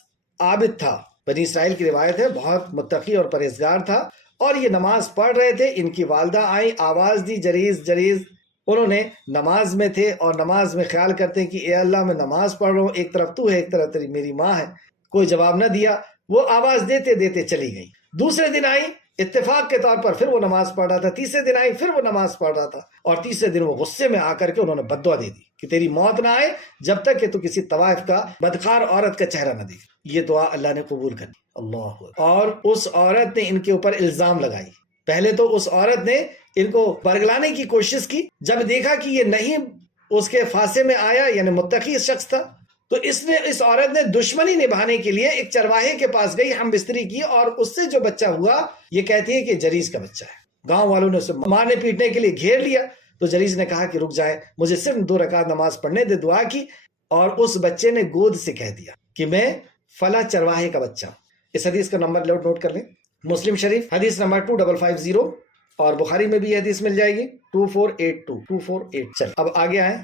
عابد تھا، بنی اسرائیل کی روایت ہے، بہت متقی اور پرہیزگار تھا، اور یہ نماز پڑھ رہے تھے، ان کی والدہ آئیں، آواز دی، جریز جریز، انہوں نے نماز میں تھے اور نماز میں خیال کرتے کہ اے اللہ میں نماز پڑھ رہا ہوں، ایک طرف تو ہے ایک طرف تیری میری ماں ہے، کوئی جواب نہ دیا، وہ آواز دیتے دیتے چلی گئی۔ دوسرے دن آئی، اتفاق کے طور پر پھر وہ نماز پڑھ رہا تھا، تیسرے دن آئی، پھر وہ نماز پڑھ رہا تھا، اور تیسرے دن وہ غصے میں آ کر کے انہوں نے بددعا دے دی کہ تیری موت نہ آئے جب تک کہ تو کسی طوائف کا بدکار عورت کا چہرہ نہ دیکھ۔ یہ دعا اللہ نے قبول کر لی، اللہ، اور اس عورت نے ان کے اوپر الزام لگائی۔ پہلے تو اس عورت نے ان کو برگلانے کی کوشش کی، جب دیکھا کہ یہ نہیں اس کے فاصے میں آیا، یعنی متقی شخص تھا، تو اس عورت نے دشمنی نبھانے کے لیے ایک چرواہے کے پاس گئی، ہم بستری کی، اور اس سے جو بچہ ہوا یہ کہتی ہے کہ جریز کا بچہ ہے۔ گاؤں والوں نے اسے مارنے پیٹنے کے لیے گھیر لیا، تو جریز نے کہا کہ رک جائے، مجھے صرف 2 رکعت نماز پڑھنے دے، دعا کی، اور اس بچے نے گود سے کہہ دیا کہ میں فلاں چرواہے کا بچہ ہوں۔ اس حدیث کا نمبر نوٹ کر لیں، مسلم شریف حدیث نمبر 2550، اور بخاری میں بھی یہ حدیث مل جائے گی 2482۔ چل اب آگے آئیں،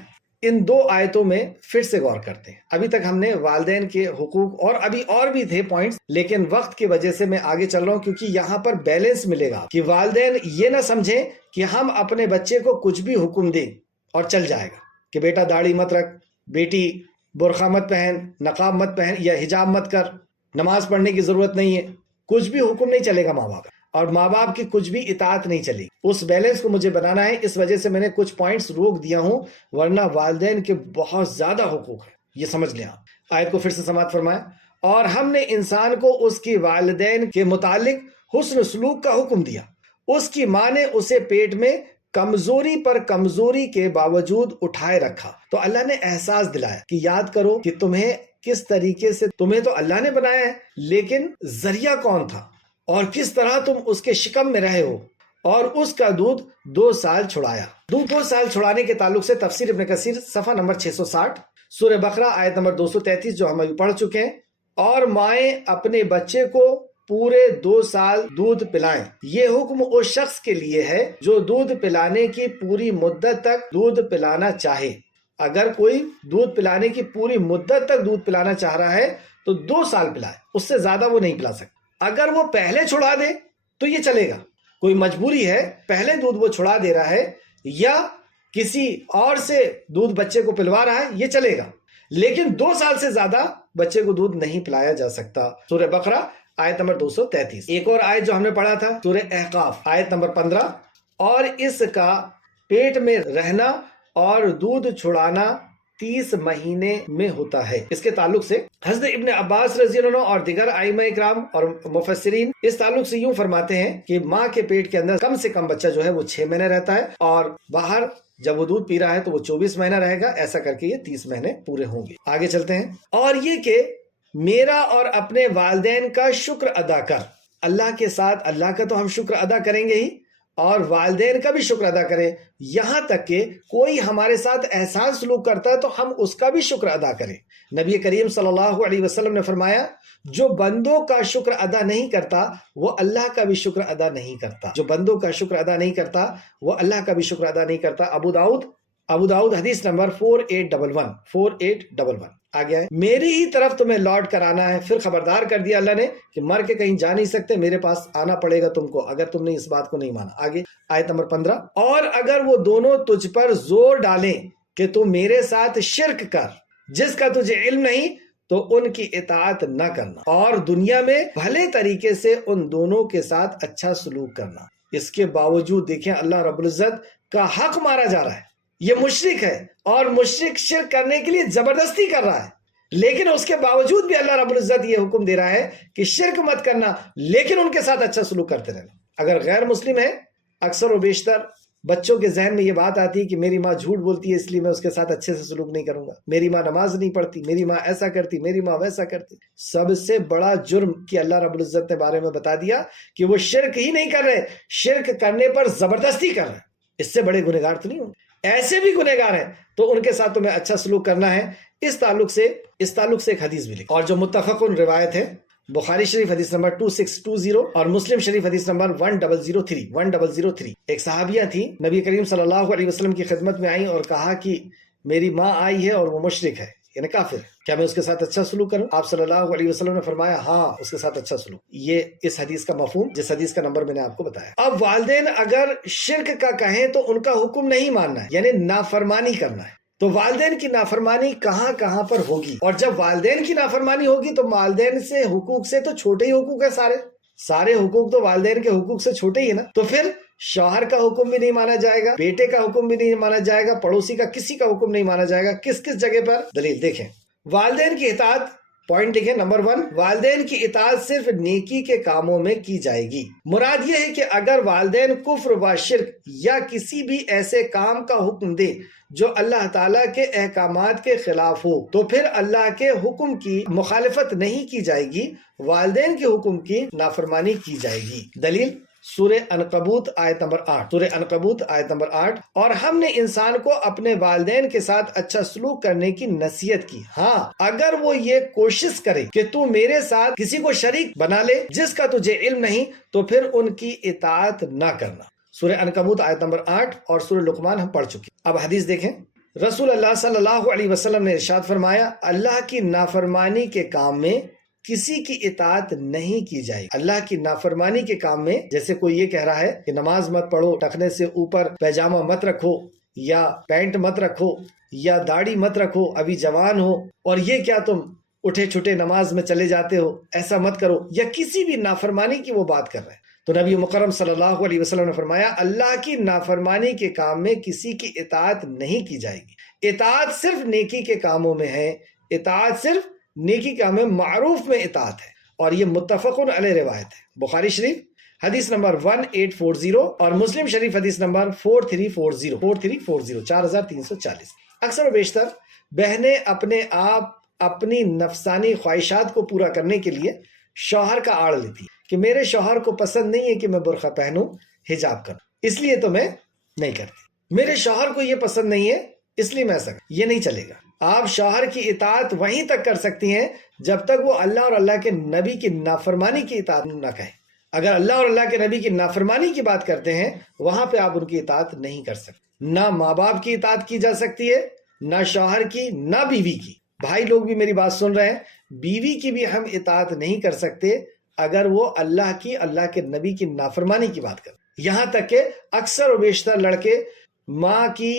ان 2 آیتوں میں پھر سے غور کرتے ہیں۔ ابھی تک ہم نے والدین کے حقوق اور بھی تھے پوائنٹس، لیکن وقت کی وجہ سے میں آگے چل رہا ہوں، کیونکہ یہاں پر بیلنس ملے گا کہ والدین یہ نہ سمجھیں کہ ہم اپنے بچے کو کچھ بھی حکم دیں اور چل جائے گا کہ بیٹا داڑھی مت رکھ، بیٹی برقع مت پہن، نقاب مت پہن، یا حجاب مت کر، نماز پڑھنے کی ضرورت نہیں ہے، کچھ بھی حکم نہیں چلے گا ماں باپ کا، اور ماں باپ کی کچھ بھی اطاعت نہیں چلے گی۔ اس بیلنس کو مجھے بنانا ہے، اس وجہ سے میں نے کچھ پوائنٹس روک دیا ہوں، ورنہ والدین کے بہت زیادہ حقوق ہیں، یہ سمجھ لیں آپ۔ آیت کو پھر سے سماعت فرمائیں، اور ہم نے انسان کو اس کی والدین کے متعلق حسن سلوک کا حکم دیا، اس کی ماں نے اسے پیٹ میں کمزوری پر کمزوری کے باوجود اٹھائے رکھا، تو اللہ نے احساس دلایا کہ یاد کرو کہ تمہیں کس طریقے سے، تمہیں تو اللہ نے بنایا ہے، لیکن ذریعہ کون تھا، اور کس طرح تم اس کے شکم میں رہے ہو، اور اس کا دودھ 2 سال چھڑایا۔ 2 سال چھڑانے کے تعلق سے تفسیر ابن کثیر صفحہ نمبر 660، سورہ بقرہ آیت نمبر 233 جو ہم ابھی پڑھ چکے ہیں، اور مائیں اپنے بچے کو پورے 2 سال دودھ پلائیں، یہ حکم اس شخص کے لیے ہے جو دودھ پلانے کی پوری مدت تک دودھ پلانا چاہے۔ اگر کوئی دودھ پلانے کی پوری مدت تک دودھ پلانا چاہ رہا ہے تو 2 سال پلائے، اس سے زیادہ وہ نہیں پلا سکتا۔ اگر وہ پہلے چھڑا دے تو یہ چلے گا، کوئی مجبوری ہے، پہلے دودھ وہ چھڑا دے رہا ہے یا کسی اور سے دودھ بچے کو پلوا رہا ہے، یہ چلے گا، لیکن 2 سال سے زیادہ بچے کو دودھ نہیں پلایا جا سکتا۔ سورہ بقرہ آیت نمبر 233۔ ایک اور آیت جو ہم نے پڑھا تھا سورہ احقاف آیت نمبر 15، اور اس کا پیٹ میں رہنا اور دودھ چھڑانا 30 مہینے میں ہوتا ہے۔ اس کے تعلق سے حضرت ابن عباس رضی اللہ عنہ اور دیگر ائمہ اکرام اور مفسرین اس تعلق سے یوں فرماتے ہیں کہ ماں کے پیٹ کے اندر کم سے کم بچہ جو ہے وہ 6 مہینے رہتا ہے، اور باہر جب وہ دودھ پی رہا ہے تو وہ 24 مہینہ رہے گا، ایسا کر کے یہ 30 مہینے پورے ہوں گے۔ آگے چلتے ہیں، اور یہ کہ میرا اور اپنے والدین کا شکر ادا کر، اللہ کے ساتھ اللہ کا تو ہم شکر ادا کریں گے ہی، اور والدین کا بھی شکر ادا کریں، یہاں تک کہ کوئی ہمارے ساتھ احسان سلوک کرتا ہے تو ہم اس کا بھی شکر ادا کریں۔ نبی کریم صلی اللہ علیہ وسلم نے فرمایا، جو بندوں کا شکر ادا نہیں کرتا وہ اللہ کا بھی شکر ادا نہیں کرتا، جو بندوں کا شکر ادا نہیں کرتا وہ اللہ کا بھی شکر ادا نہیں کرتا۔ ابو داؤد حدیث نمبر 4811 آگے ہے، میری ہی طرف تمہیں لوٹ کر آنا ہے۔ پھر خبردار کر دیا اللہ نے کہ مر کے کہیں جا نہیں سکتے، میرے پاس آنا پڑے گا تم کو اگر تم نے اس بات کو نہیں مانا۔ آگے آیت نمبر 15، اور اگر وہ دونوں تجھ پر زور ڈالیں کہ تو میرے ساتھ شرک کر جس کا تجھے علم نہیں، تو ان کی اطاعت نہ کرنا اور دنیا میں بھلے طریقے سے ان دونوں کے ساتھ اچھا سلوک کرنا۔ اس کے باوجود دیکھیں اللہ رب العزت کا حق مارا جا رہا ہے، یہ مشرک ہے اور مشرک شرک کرنے کے لیے زبردستی کر رہا ہے، لیکن اس کے باوجود بھی اللہ رب العزت یہ حکم دے رہا ہے کہ شرک مت کرنا، لیکن ان کے ساتھ اچھا سلوک کرتے رہنا۔ اگر غیر مسلم ہے، اکثر و بیشتر بچوں کے ذہن میں یہ بات آتی ہے کہ میری ماں جھوٹ بولتی ہے اس لیے میں اس کے ساتھ اچھے سے سلوک نہیں کروں گا، میری ماں نماز نہیں پڑھتی، میری ماں ایسا کرتی، میری ماں ویسا کرتی۔ سب سے بڑا جرم کہ اللہ رب العزت نے بارے میں بتا دیا کہ وہ شرک ہی نہیں کر رہے، شرک کرنے پر زبردستی کر رہے۔ اس سے بڑے گنہگار تو نہیں ہوں، ایسے بھی گنہگار ہیں تو ان کے ساتھ تمہیں اچھا سلوک کرنا ہے۔ اس تعلق سے ایک حدیث بھی لکھی اور جو متفقن روایت ہے، بخاری شریف حدیث نمبر 2620 اور مسلم شریف حدیث نمبر 1003۔ ایک صحابیہ تھی، نبی کریم صلی اللہ علیہ وسلم کی خدمت میں آئیں اور کہا کہ میری ماں آئی ہے اور وہ مشرک ہے، یعنی کافر ہے، کیا میں اس کے ساتھ اچھا سلوک کروں؟ آپ صلی اللہ علیہ وسلم نے فرمایا ہاں، اس کے ساتھ اچھا سلوک۔ یہ اس حدیث کا مفہوم، جس حدیث کا نمبر میں نے آپ کو بتایا۔ اب والدین اگر شرک کا کہیں تو ان کا حکم نہیں ماننا ہے، یعنی نافرمانی کرنا ہے۔ تو والدین کی نافرمانی کہاں کہاں پر ہوگی؟ اور جب والدین کی نافرمانی ہوگی تو والدین سے حقوق سے تو چھوٹے ہی حقوق ہے، سارے حقوق تو والدین کے حقوق سے چھوٹے ہی ہے نا۔ تو پھر شوہر کا حکم بھی نہیں مانا جائے گا، بیٹے کا حکم بھی نہیں مانا جائے گا، پڑوسی کا کسی کا حکم نہیں مانا جائے گا۔ کس کس جگہ پر؟ دلیل دیکھیں، والدین کی اطاعت، پوائنٹ دیکھیں نمبر 1، والدین کی اطاعت صرف نیکی کے کاموں میں کی جائے گی۔ مراد یہ ہے کہ اگر والدین کفر و شرک یا کسی بھی ایسے کام کا حکم دے جو اللہ تعالیٰ کے احکامات کے خلاف ہو تو پھر اللہ کے حکم کی مخالفت نہیں کی جائے گی، والدین کے حکم کی نافرمانی کی جائے گی۔ دلیل سورہ عنکبوت آیت نمبر 8، اور ہم نے انسان کو اپنے والدین کے ساتھ اچھا سلوک کرنے کی نصیحت کی، ہاں اگر وہ یہ کوشش کرے کہ تو میرے ساتھ کسی کو شریک بنا لے جس کا تجھے علم نہیں تو پھر ان کی اطاعت نہ کرنا۔ سورہ عنکبوت آیت نمبر 8 اور سورہ لقمان ہم پڑھ چکے۔ اب حدیث دیکھیں، رسول اللہ صلی اللہ علیہ وسلم نے ارشاد فرمایا، اللہ کی نافرمانی کے کام میں کسی کی اطاعت نہیں کی جائے۔ اللہ کی نافرمانی کے کام میں، جیسے کوئی یہ کہہ رہا ہے کہ نماز مت پڑھو، ٹخنے سے اوپر پیجامہ مت رکھو، یا پینٹ مت رکھو، یا داڑھی مت رکھو، ابھی جوان ہو، اور یہ کیا تم اٹھے چھٹے نماز میں چلے جاتے ہو، ایسا مت کرو، یا کسی بھی نافرمانی کی وہ بات کر رہے ہیں۔ تو نبی مکرم صلی اللہ علیہ وسلم نے فرمایا، اللہ کی نافرمانی کے کام میں کسی کی اطاعت نہیں کی جائے گی۔ اطاعت صرف نیکی کے کاموں میں ہے، اطاعت صرف نیکی کے کام میں، معروف میں اطاعت ہے، اور یہ متفقن علیہ روایت ہے۔ بخاری شریف حدیث نمبر 1840 اور مسلم شریف حدیث نمبر 4340 4340۔ اکثر و بیشتر بہنیں اپنے آپ اپنی نفسانی خواہشات کو پورا کرنے کے لیے شوہر کا آڑ لیتی کہ میرے شوہر کو پسند نہیں ہے کہ میں برقع پہنوں، حجاب کروں، اس لیے تو میں نہیں کرتی، میرے شوہر کو یہ پسند نہیں ہے اس لیے میں ایسا کروں۔ یہ نہیں چلے گا۔ آپ شوہر کی اطاعت وہیں تک کر سکتی ہیں جب تک وہ اللہ اور اللہ کے نبی کی نافرمانی کی اطاعت نہ کہیں۔ اگر اللہ اور اللہ کے نبی کی نافرمانی کی بات کرتے ہیں وہاں پہ آپ ان کی اطاعت نہیں کر سکتے۔ نہ ماں باپ کی اطاعت کی جا سکتی ہے، نہ شوہر کی، نہ بیوی کی۔ بھائی لوگ بھی میری بات سن رہے ہیں، بیوی کی بھی ہم اطاعت نہیں کر سکتے اگر وہ اللہ کے نبی کی نافرمانی کی بات کریں۔ یہاں تک کہ اکثر و بیشتر لڑکے ماں کی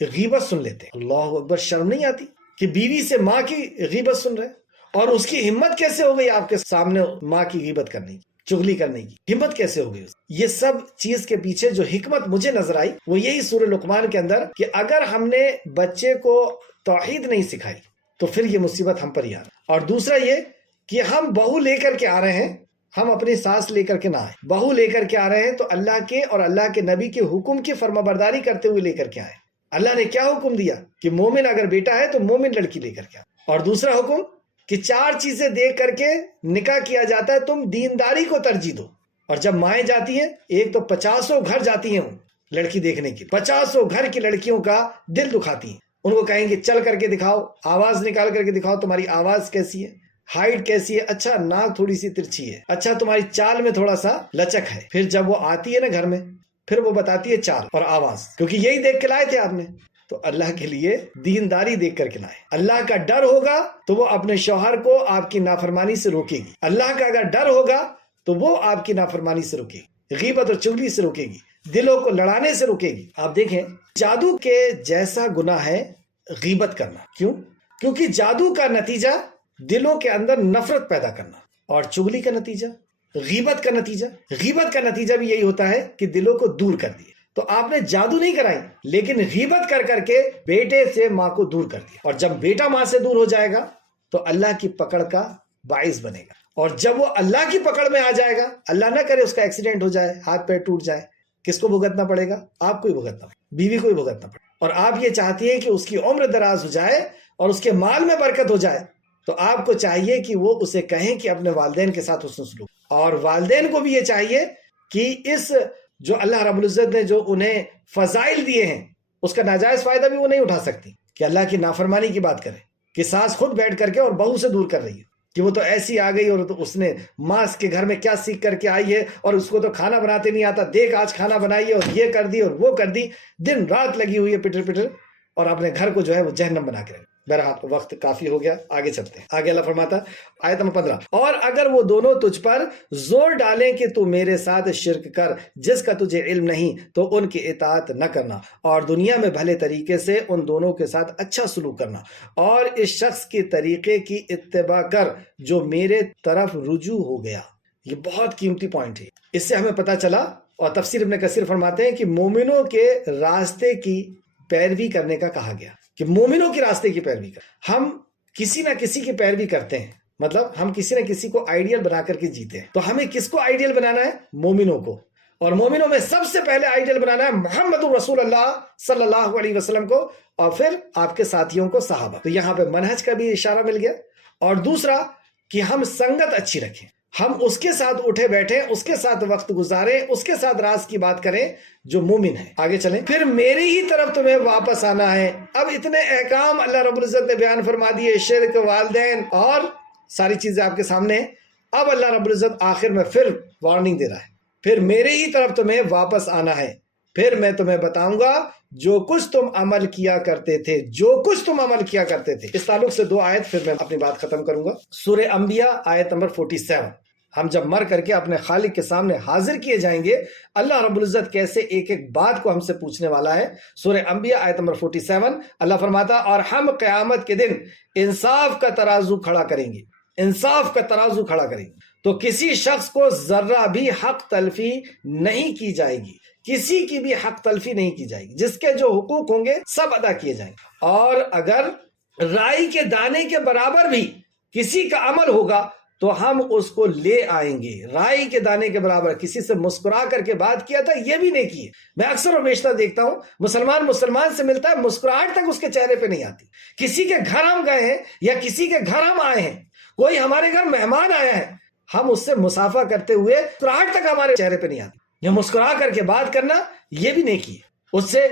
غیبت سن لیتے ہیں۔ اللہ اکبر، شرم نہیں آتی کہ بیوی سے ماں کی غیبت سن رہے، اور اس کی ہمت کیسے ہو گئی آپ کے سامنے ماں کی غیبت کرنے کی، چغلی کرنے کی ہمت کیسے ہو گئی؟ یہ سب چیز کے پیچھے جو حکمت مجھے نظر آئی وہ یہی سورہ لقمان کے اندر کہ اگر ہم نے بچے کو توحید نہیں سکھائی تو پھر یہ مصیبت ہم پر ہی آ رہی۔ اور دوسرا یہ کہ ہم بہو لے کر کے آ رہے ہیں، ہم اپنی ساس لے کر کے نہ آئے، بہو لے کر کے آ رہے ہیں تو اللہ کے اور اللہ کے نبی کے حکم کی فرما برداری کرتے ہوئے لے کر کے آئے۔ اللہ نے کیا حکم دیا کہ مومن اگر بیٹا ہے تو مومن لڑکی لے کر کے آئے، اور دوسرا حکم کہ 4 چیزیں دیکھ کر کے نکاح کیا جاتا ہے، تم دینداری کو ترجیح دو۔ اور جب مائیں جاتی ہیں، ایک تو 50 گھر جاتی ہیں لڑکی دیکھنے کے لیے، 50 گھر کی لڑکیوں کا دل دکھاتی ہیں، ان کو کہیں گے چل کر کے دکھاؤ، آواز نکال کر کے دکھاؤ، تمہاری آواز کیسی ہے، ہائٹ کیسی ہے، اچھا ناک تھوڑی سی ترچھی ہے، اچھا تمہاری چال میں تھوڑا سا لچک ہے۔ پھر جب وہ آتی ہے نا گھر میں، پھر وہ بتاتی ہے چال اور آواز، کیونکہ یہی دیکھ کے لائے تھے آپ نے۔ تو اللہ کے لیے دینداری دیکھ کر کے لائے۔ اللہ کا ڈر ہوگا تو وہ اپنے شوہر کو آپ کی نافرمانی سے روکے گی، اللہ کا اگر ڈر ہوگا تو وہ آپ کی نافرمانی سے روکے گی، غیبت اور چغلی سے روکے گی، دلوں کو لڑانے سے روکے گی۔ آپ دیکھیں، جادو کے جیسا گناہ ہے غیبت کرنا۔ کیوں؟ کیونکہ جادو کا نتیجہ دلوں کے اندر نفرت پیدا کرنا، اور چغلی کا نتیجہ، غیبت کا نتیجہ بھی یہی ہوتا ہے کہ دلوں کو دور کر دیا۔ تو آپ نے جادو نہیں کرائی، لیکن غیبت کر کر کے بیٹے سے ماں کو دور کر دیا، اور جب بیٹا ماں سے دور ہو جائے گا تو اللہ کی پکڑ کا باعث بنے گا، اور جب وہ اللہ کی پکڑ میں آ جائے گا، اللہ نہ کرے اس کا ایکسیڈنٹ ہو جائے، ہاتھ پیر ٹوٹ جائے، کس کو بھگتنا پڑے گا؟ آپ کو ہی بھگتنا پڑے گا، بیوی کو ہی بھگتنا پڑے گا۔ اور آپ یہ چاہتی ہیں کہ اس کی عمر دراز ہو جائے اور اس کے مال میں برکت ہو جائے، تو آپ کو چاہیے کہ وہ اسے کہیں کہ اپنے والدین کے ساتھ حسن سلوک، اور والدین کو بھی یہ چاہیے کہ اس جو اللہ رب العزت نے جو انہیں فضائل دیے ہیں اس کا ناجائز فائدہ بھی وہ نہیں اٹھا سکتی، کہ اللہ کی نافرمانی کی بات کرے، کہ ساس خود بیٹھ کر کے اور بہو سے دور کر رہی ہے کہ وہ تو ایسی آ گئی اور تو اس نے ماں کے گھر میں کیا سیکھ کر کے آئی ہے، اور اس کو تو کھانا بناتے نہیں آتا، دیکھ آج کھانا بنائی اور یہ کر دی اور وہ کر دی، دن رات لگی ہوئی ہے پٹر پٹر، اور اپنے گھر کو جو ہے وہ جہنم بنا کے رکھ۔ بہرحال وقت کافی ہو گیا، آگے چلتے ہیں۔ آگے اللہ فرماتا ہے آیت نمبر 15، اور اگر وہ دونوں تجھ پر زور ڈالیں کہ تو میرے ساتھ شرک کر جس کا تجھے علم نہیں، تو ان کی اطاعت نہ کرنا، اور دنیا میں بھلے طریقے سے ان دونوں کے ساتھ اچھا سلوک کرنا، اور اس شخص کے طریقے کی اتباع کر جو میرے طرف رجوع ہو گیا۔ یہ بہت قیمتی پوائنٹ ہے، اس سے ہمیں پتہ چلا، اور تفسیر ابن کثیر فرماتے ہیں کہ مومنوں کے راستے کی پیروی کرنے کا کہا گیا، کہ مومنوں کے راستے کی پیروی کر۔ ہم کسی نہ کسی کی پیروی کرتے ہیں، مطلب ہم کسی نہ کسی کو آئیڈیل بنا کر کے جیتے ہیں، تو ہمیں کس کو آئیڈیل بنانا ہے؟ مومنوں کو، اور مومنوں میں سب سے پہلے آئیڈیل بنانا ہے محمد رسول اللہ صلی اللہ علیہ وسلم کو، اور پھر آپ کے ساتھیوں کو، صحابہ۔ تو یہاں پہ منہج کا بھی اشارہ مل گیا، اور دوسرا کہ ہم سنگت اچھی رکھیں، ہم اس کے ساتھ اٹھے بیٹھیں، اس کے ساتھ وقت گزاریں، اس کے ساتھ راز کی بات کریں جو مومن ہے۔ آگے چلیں، پھر میری ہی طرف تمہیں واپس آنا ہے۔ اب اتنے احکام اللہ رب العزت نے بیان فرما دیے، شرک، والدین اور ساری چیزیں آپ کے سامنے ہیں۔ اب اللہ رب العزت آخر میں پھر وارننگ دے رہا ہے، پھر میرے ہی طرف تمہیں واپس آنا ہے، پھر میں تمہیں بتاؤں گا جو کچھ تم عمل کیا کرتے تھے، جو کچھ تم عمل کیا کرتے تھے۔ اس تعلق سے 2 آیت پھر میں اپنی بات ختم کروں گا۔ سورہ انبیاء آیت نمبر 47۔ ہم جب مر کر کے اپنے خالق کے سامنے حاضر کیے جائیں گے، اللہ رب العزت کیسے ایک ایک بات کو ہم سے پوچھنے والا ہے۔ سورہ انبیاء آیت نمبر 47، اللہ فرماتا، اور ہم قیامت کے دن انصاف کا ترازو کھڑا کریں گے، انصاف کا ترازو کھڑا کریں گے، تو کسی شخص کو ذرہ بھی حق تلفی نہیں کی جائے گی، کسی کی بھی حق تلفی نہیں کی جائے گی، جس کے جو حقوق ہوں گے سب ادا کیے جائیں گے۔ اور اگر رائی کے دانے کے برابر بھی کسی کا عمل ہوگا تو ہم اس کو لے آئیں گے۔ رائی کے دانے کے برابر کسی سے مسکرا کر کے بات کیا تھا، یہ بھی نہیں کیے۔ میں اکثر و بیشتر دیکھتا ہوں مسلمان سے ملتا ہے، مسکراہٹ تک اس کے چہرے پہ نہیں آتی۔ کسی کے گھر ہم گئے ہیں یا کسی کے گھر ہم آئے ہیں، کوئی ہمارے گھر مہمان آیا ہے، ہم اس سے مسافہ کرتے ہوئے مسکراہٹ تک ہمارے چہرے پہ نہیں آتی، یا مسکرا کر کے بات کرنا یہ بھی نہیں کیے۔ اس سے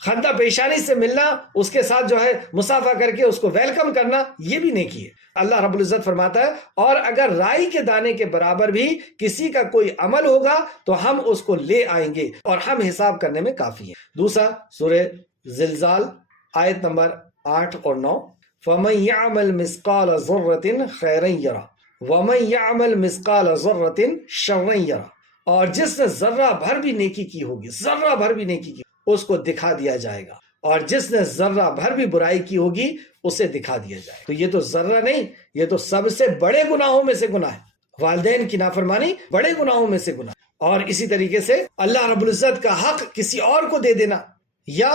خندہ پیشانی سے ملنا، اس کے ساتھ جو ہے مسافہ کر کے اس کو ویلکم کرنا، یہ بھی نہیں کیے۔ اللہ رب العزت فرماتا ہے، اور اگر رائی کے دانے کے برابر بھی کسی کا کوئی عمل ہوگا تو ہم اس کو لے آئیں گے، اور ہم حساب کرنے میں کافی ہیں۔ دوسرا سورہ زلزال آیت نمبر 8 اور 9، فَمَنْ يَعْمَلْ مِثْقَالَ ذَرَّةٍ خَيْرًا يَرَهُ وَمَنْ يَعْمَلْ مِثْقَالَ ذَرَّةٍ شَرًّا يَرَهُ، اور جس نے ذرہ بھر بھی نیکی کی ہوگی، ذرہ بھر بھی نیکی کی، اس کو دکھا دیا جائے گا، اور جس نے ذرہ بھر بھی برائی کی ہوگی اسے دکھا دیا جائے۔ تو یہ تو ذرہ نہیں، یہ تو سب سے بڑے گناہوں میں سے گناہ ہے۔ والدین کی نافرمانی بڑے گناہوں میں سے گناہ، اور اسی طریقے سے اللہ رب العزت کا حق کسی اور کو دے دینا، یا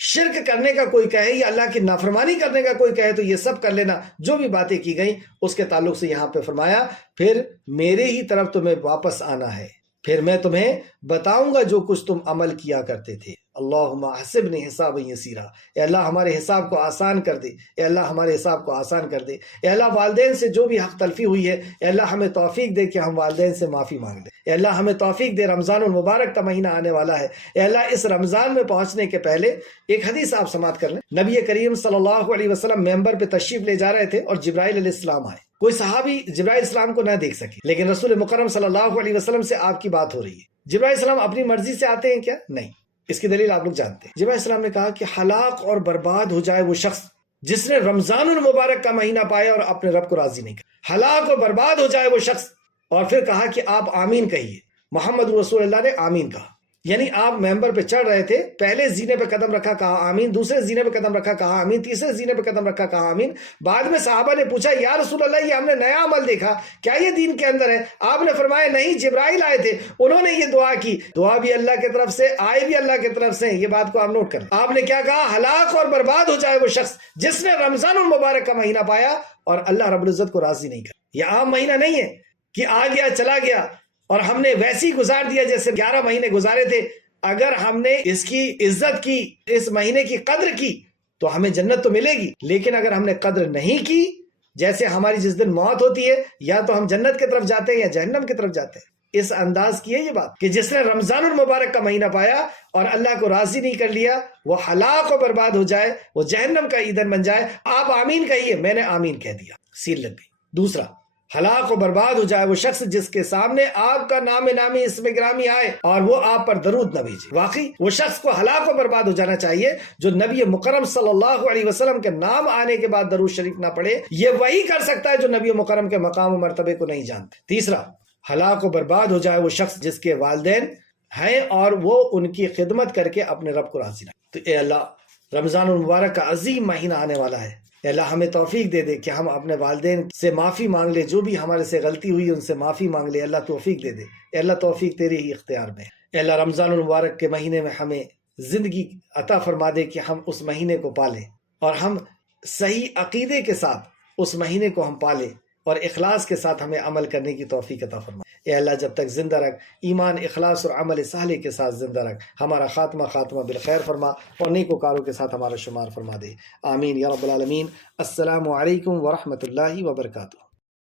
شرک کرنے کا کوئی کہے، یا اللہ کی نافرمانی کرنے کا کوئی کہے، تو یہ سب کر لینا۔ جو بھی باتیں کی گئیں اس کے تعلق سے یہاں پہ فرمایا، پھر میرے ہی طرف تمہیں واپس آنا ہے، پھر میں تمہیں بتاؤں گا جو کچھ تم عمل کیا کرتے تھے۔ اللہم احسبنی حسابا یسیرا، اے اللہ ہمارے حساب کو آسان کر دے، اے اللہ ہمارے حساب کو آسان کر دے، اے اللہ والدین سے جو بھی حق تلفی ہوئی ہے، اے اللہ ہمیں توفیق دے کہ ہم والدین سے معافی مانگ لیں، اے اللہ ہمیں توفیق دے۔ رمضان المبارک کا مہینہ آنے والا ہے، اے اللہ اس رمضان میں پہنچنے کے پہلے ایک حدیث آپ سماعت کر لیں۔ نبی کریم صلی اللہ علیہ وسلم ممبر پہ تشریف لے جا رہے تھے اور جبرائیل علیہ السلام آئے۔ کوئی صحابی جبرائیل السلام کو نہ دیکھ سکے، لیکن رسول مکرم صلی اللہ علیہ وسلم سے آپ کی بات ہو رہی ہے۔ جبرائیل السلام اپنی مرضی سے آتے ہیں کیا؟ نہیں، اس کی دلیل آپ لوگ جانتے ہیں۔ جبرائیل السلام نے کہا کہ ہلاک اور برباد ہو جائے وہ شخص جس نے رمضان المبارک کا مہینہ پایا اور اپنے رب کو راضی نہیں کیا، ہلاک اور برباد ہو جائے وہ شخص۔ اور پھر کہا کہ آپ آمین کہیے۔ محمد رسول اللہ نے آمین کہا۔ یعنی آپ ممبر پہ چڑھ رہے تھے، پہلے زینے پہ قدم رکھا کہا آمین، دوسرے زینے پہ قدم رکھا کہا آمین، تیسرے زینے پہ قدم رکھا کہا آمین۔ بعد میں صحابہ نے پوچھا یا رسول اللہ یہ ہم نے نیا عمل دیکھا، کیا یہ دین کے اندر ہے؟ آپ نے فرمایا نہیں، جبرائیل آئے تھے، انہوں نے یہ دعا کی، دعا بھی اللہ کی طرف سے، آئے بھی اللہ کی طرف سے۔ یہ بات کو آپ نوٹ کریں۔ آپ نے کیا کہا؟ ہلاک اور برباد ہو جائے وہ شخص جس نے رمضان المبارک کا مہینہ پایا اور اللہ رب العزت کو راضی نہیں کر۔ یہ عام مہینہ نہیں ہے کہ آ گیا چلا گیا اور ہم نے ویسے ہی گزار دیا جیسے 11 مہینے گزارے تھے۔ اگر ہم نے اس کی عزت کی، اس مہینے کی قدر کی تو ہمیں جنت تو ملے گی، لیکن اگر ہم نے قدر نہیں کی، جیسے ہماری جس دن موت ہوتی ہے، یا تو ہم جنت کی طرف جاتے ہیں یا جہنم کی طرف جاتے ہیں۔ اس انداز کی ہے یہ بات کہ جس نے رمضان المبارک کا مہینہ پایا اور اللہ کو راضی نہیں کر لیا، وہ ہلاک و برباد ہو جائے، وہ جہنم کا ایندھن بن جائے۔ آپ آمین کہیے، میں نے آمین کہہ دیا، سیل لگ گئی۔ دوسرا، ہلاک و برباد ہو جائے وہ شخص جس کے سامنے آپ کا نام نامی اسم گرامی آئے اور وہ آپ پر درود نہ بھیجے۔ واقعی وہ شخص کو ہلاک و برباد ہو جانا چاہیے جو نبی مکرم صلی اللہ علیہ وسلم کے نام آنے کے بعد درود شریف نہ پڑھے۔ یہ وہی کر سکتا ہے جو نبی مکرم کے مقام و مرتبے کو نہیں جانتے۔ تیسرا، ہلاک و برباد ہو جائے وہ شخص جس کے والدین ہیں اور وہ ان کی خدمت کر کے اپنے رب کو راضی نہ۔ تو اے اللہ، رمضان المبارک کا عظیم مہینہ آنے والا ہے، اے اللہ ہمیں توفیق دے دے کہ ہم اپنے والدین سے معافی مانگ لے، جو بھی ہمارے سے غلطی ہوئی ان سے معافی مانگ لے۔ اللہ توفیق دے دے، اے اللہ توفیق تیرے ہی اختیار میں ہے۔ اے اللہ رمضان المبارک کے مہینے میں ہمیں زندگی عطا فرما دے کہ ہم اس مہینے کو پالیں اور ہم صحیح عقیدے کے ساتھ اس مہینے کو ہم پالیں اور اخلاص کے ساتھ ہمیں عمل کرنے کی توفیق عطا فرما۔ اے اللہ جب تک زندہ رکھ، ایمان، اخلاص اور عمل صالح کے ساتھ زندہ رکھ، ہمارا خاتمہ بالخیر فرما اور نیکوکاروں کے ساتھ ہمارا شمار فرما دے۔ آمین یا رب العالمین۔ السلام علیکم ورحمۃ اللہ وبرکاتہ۔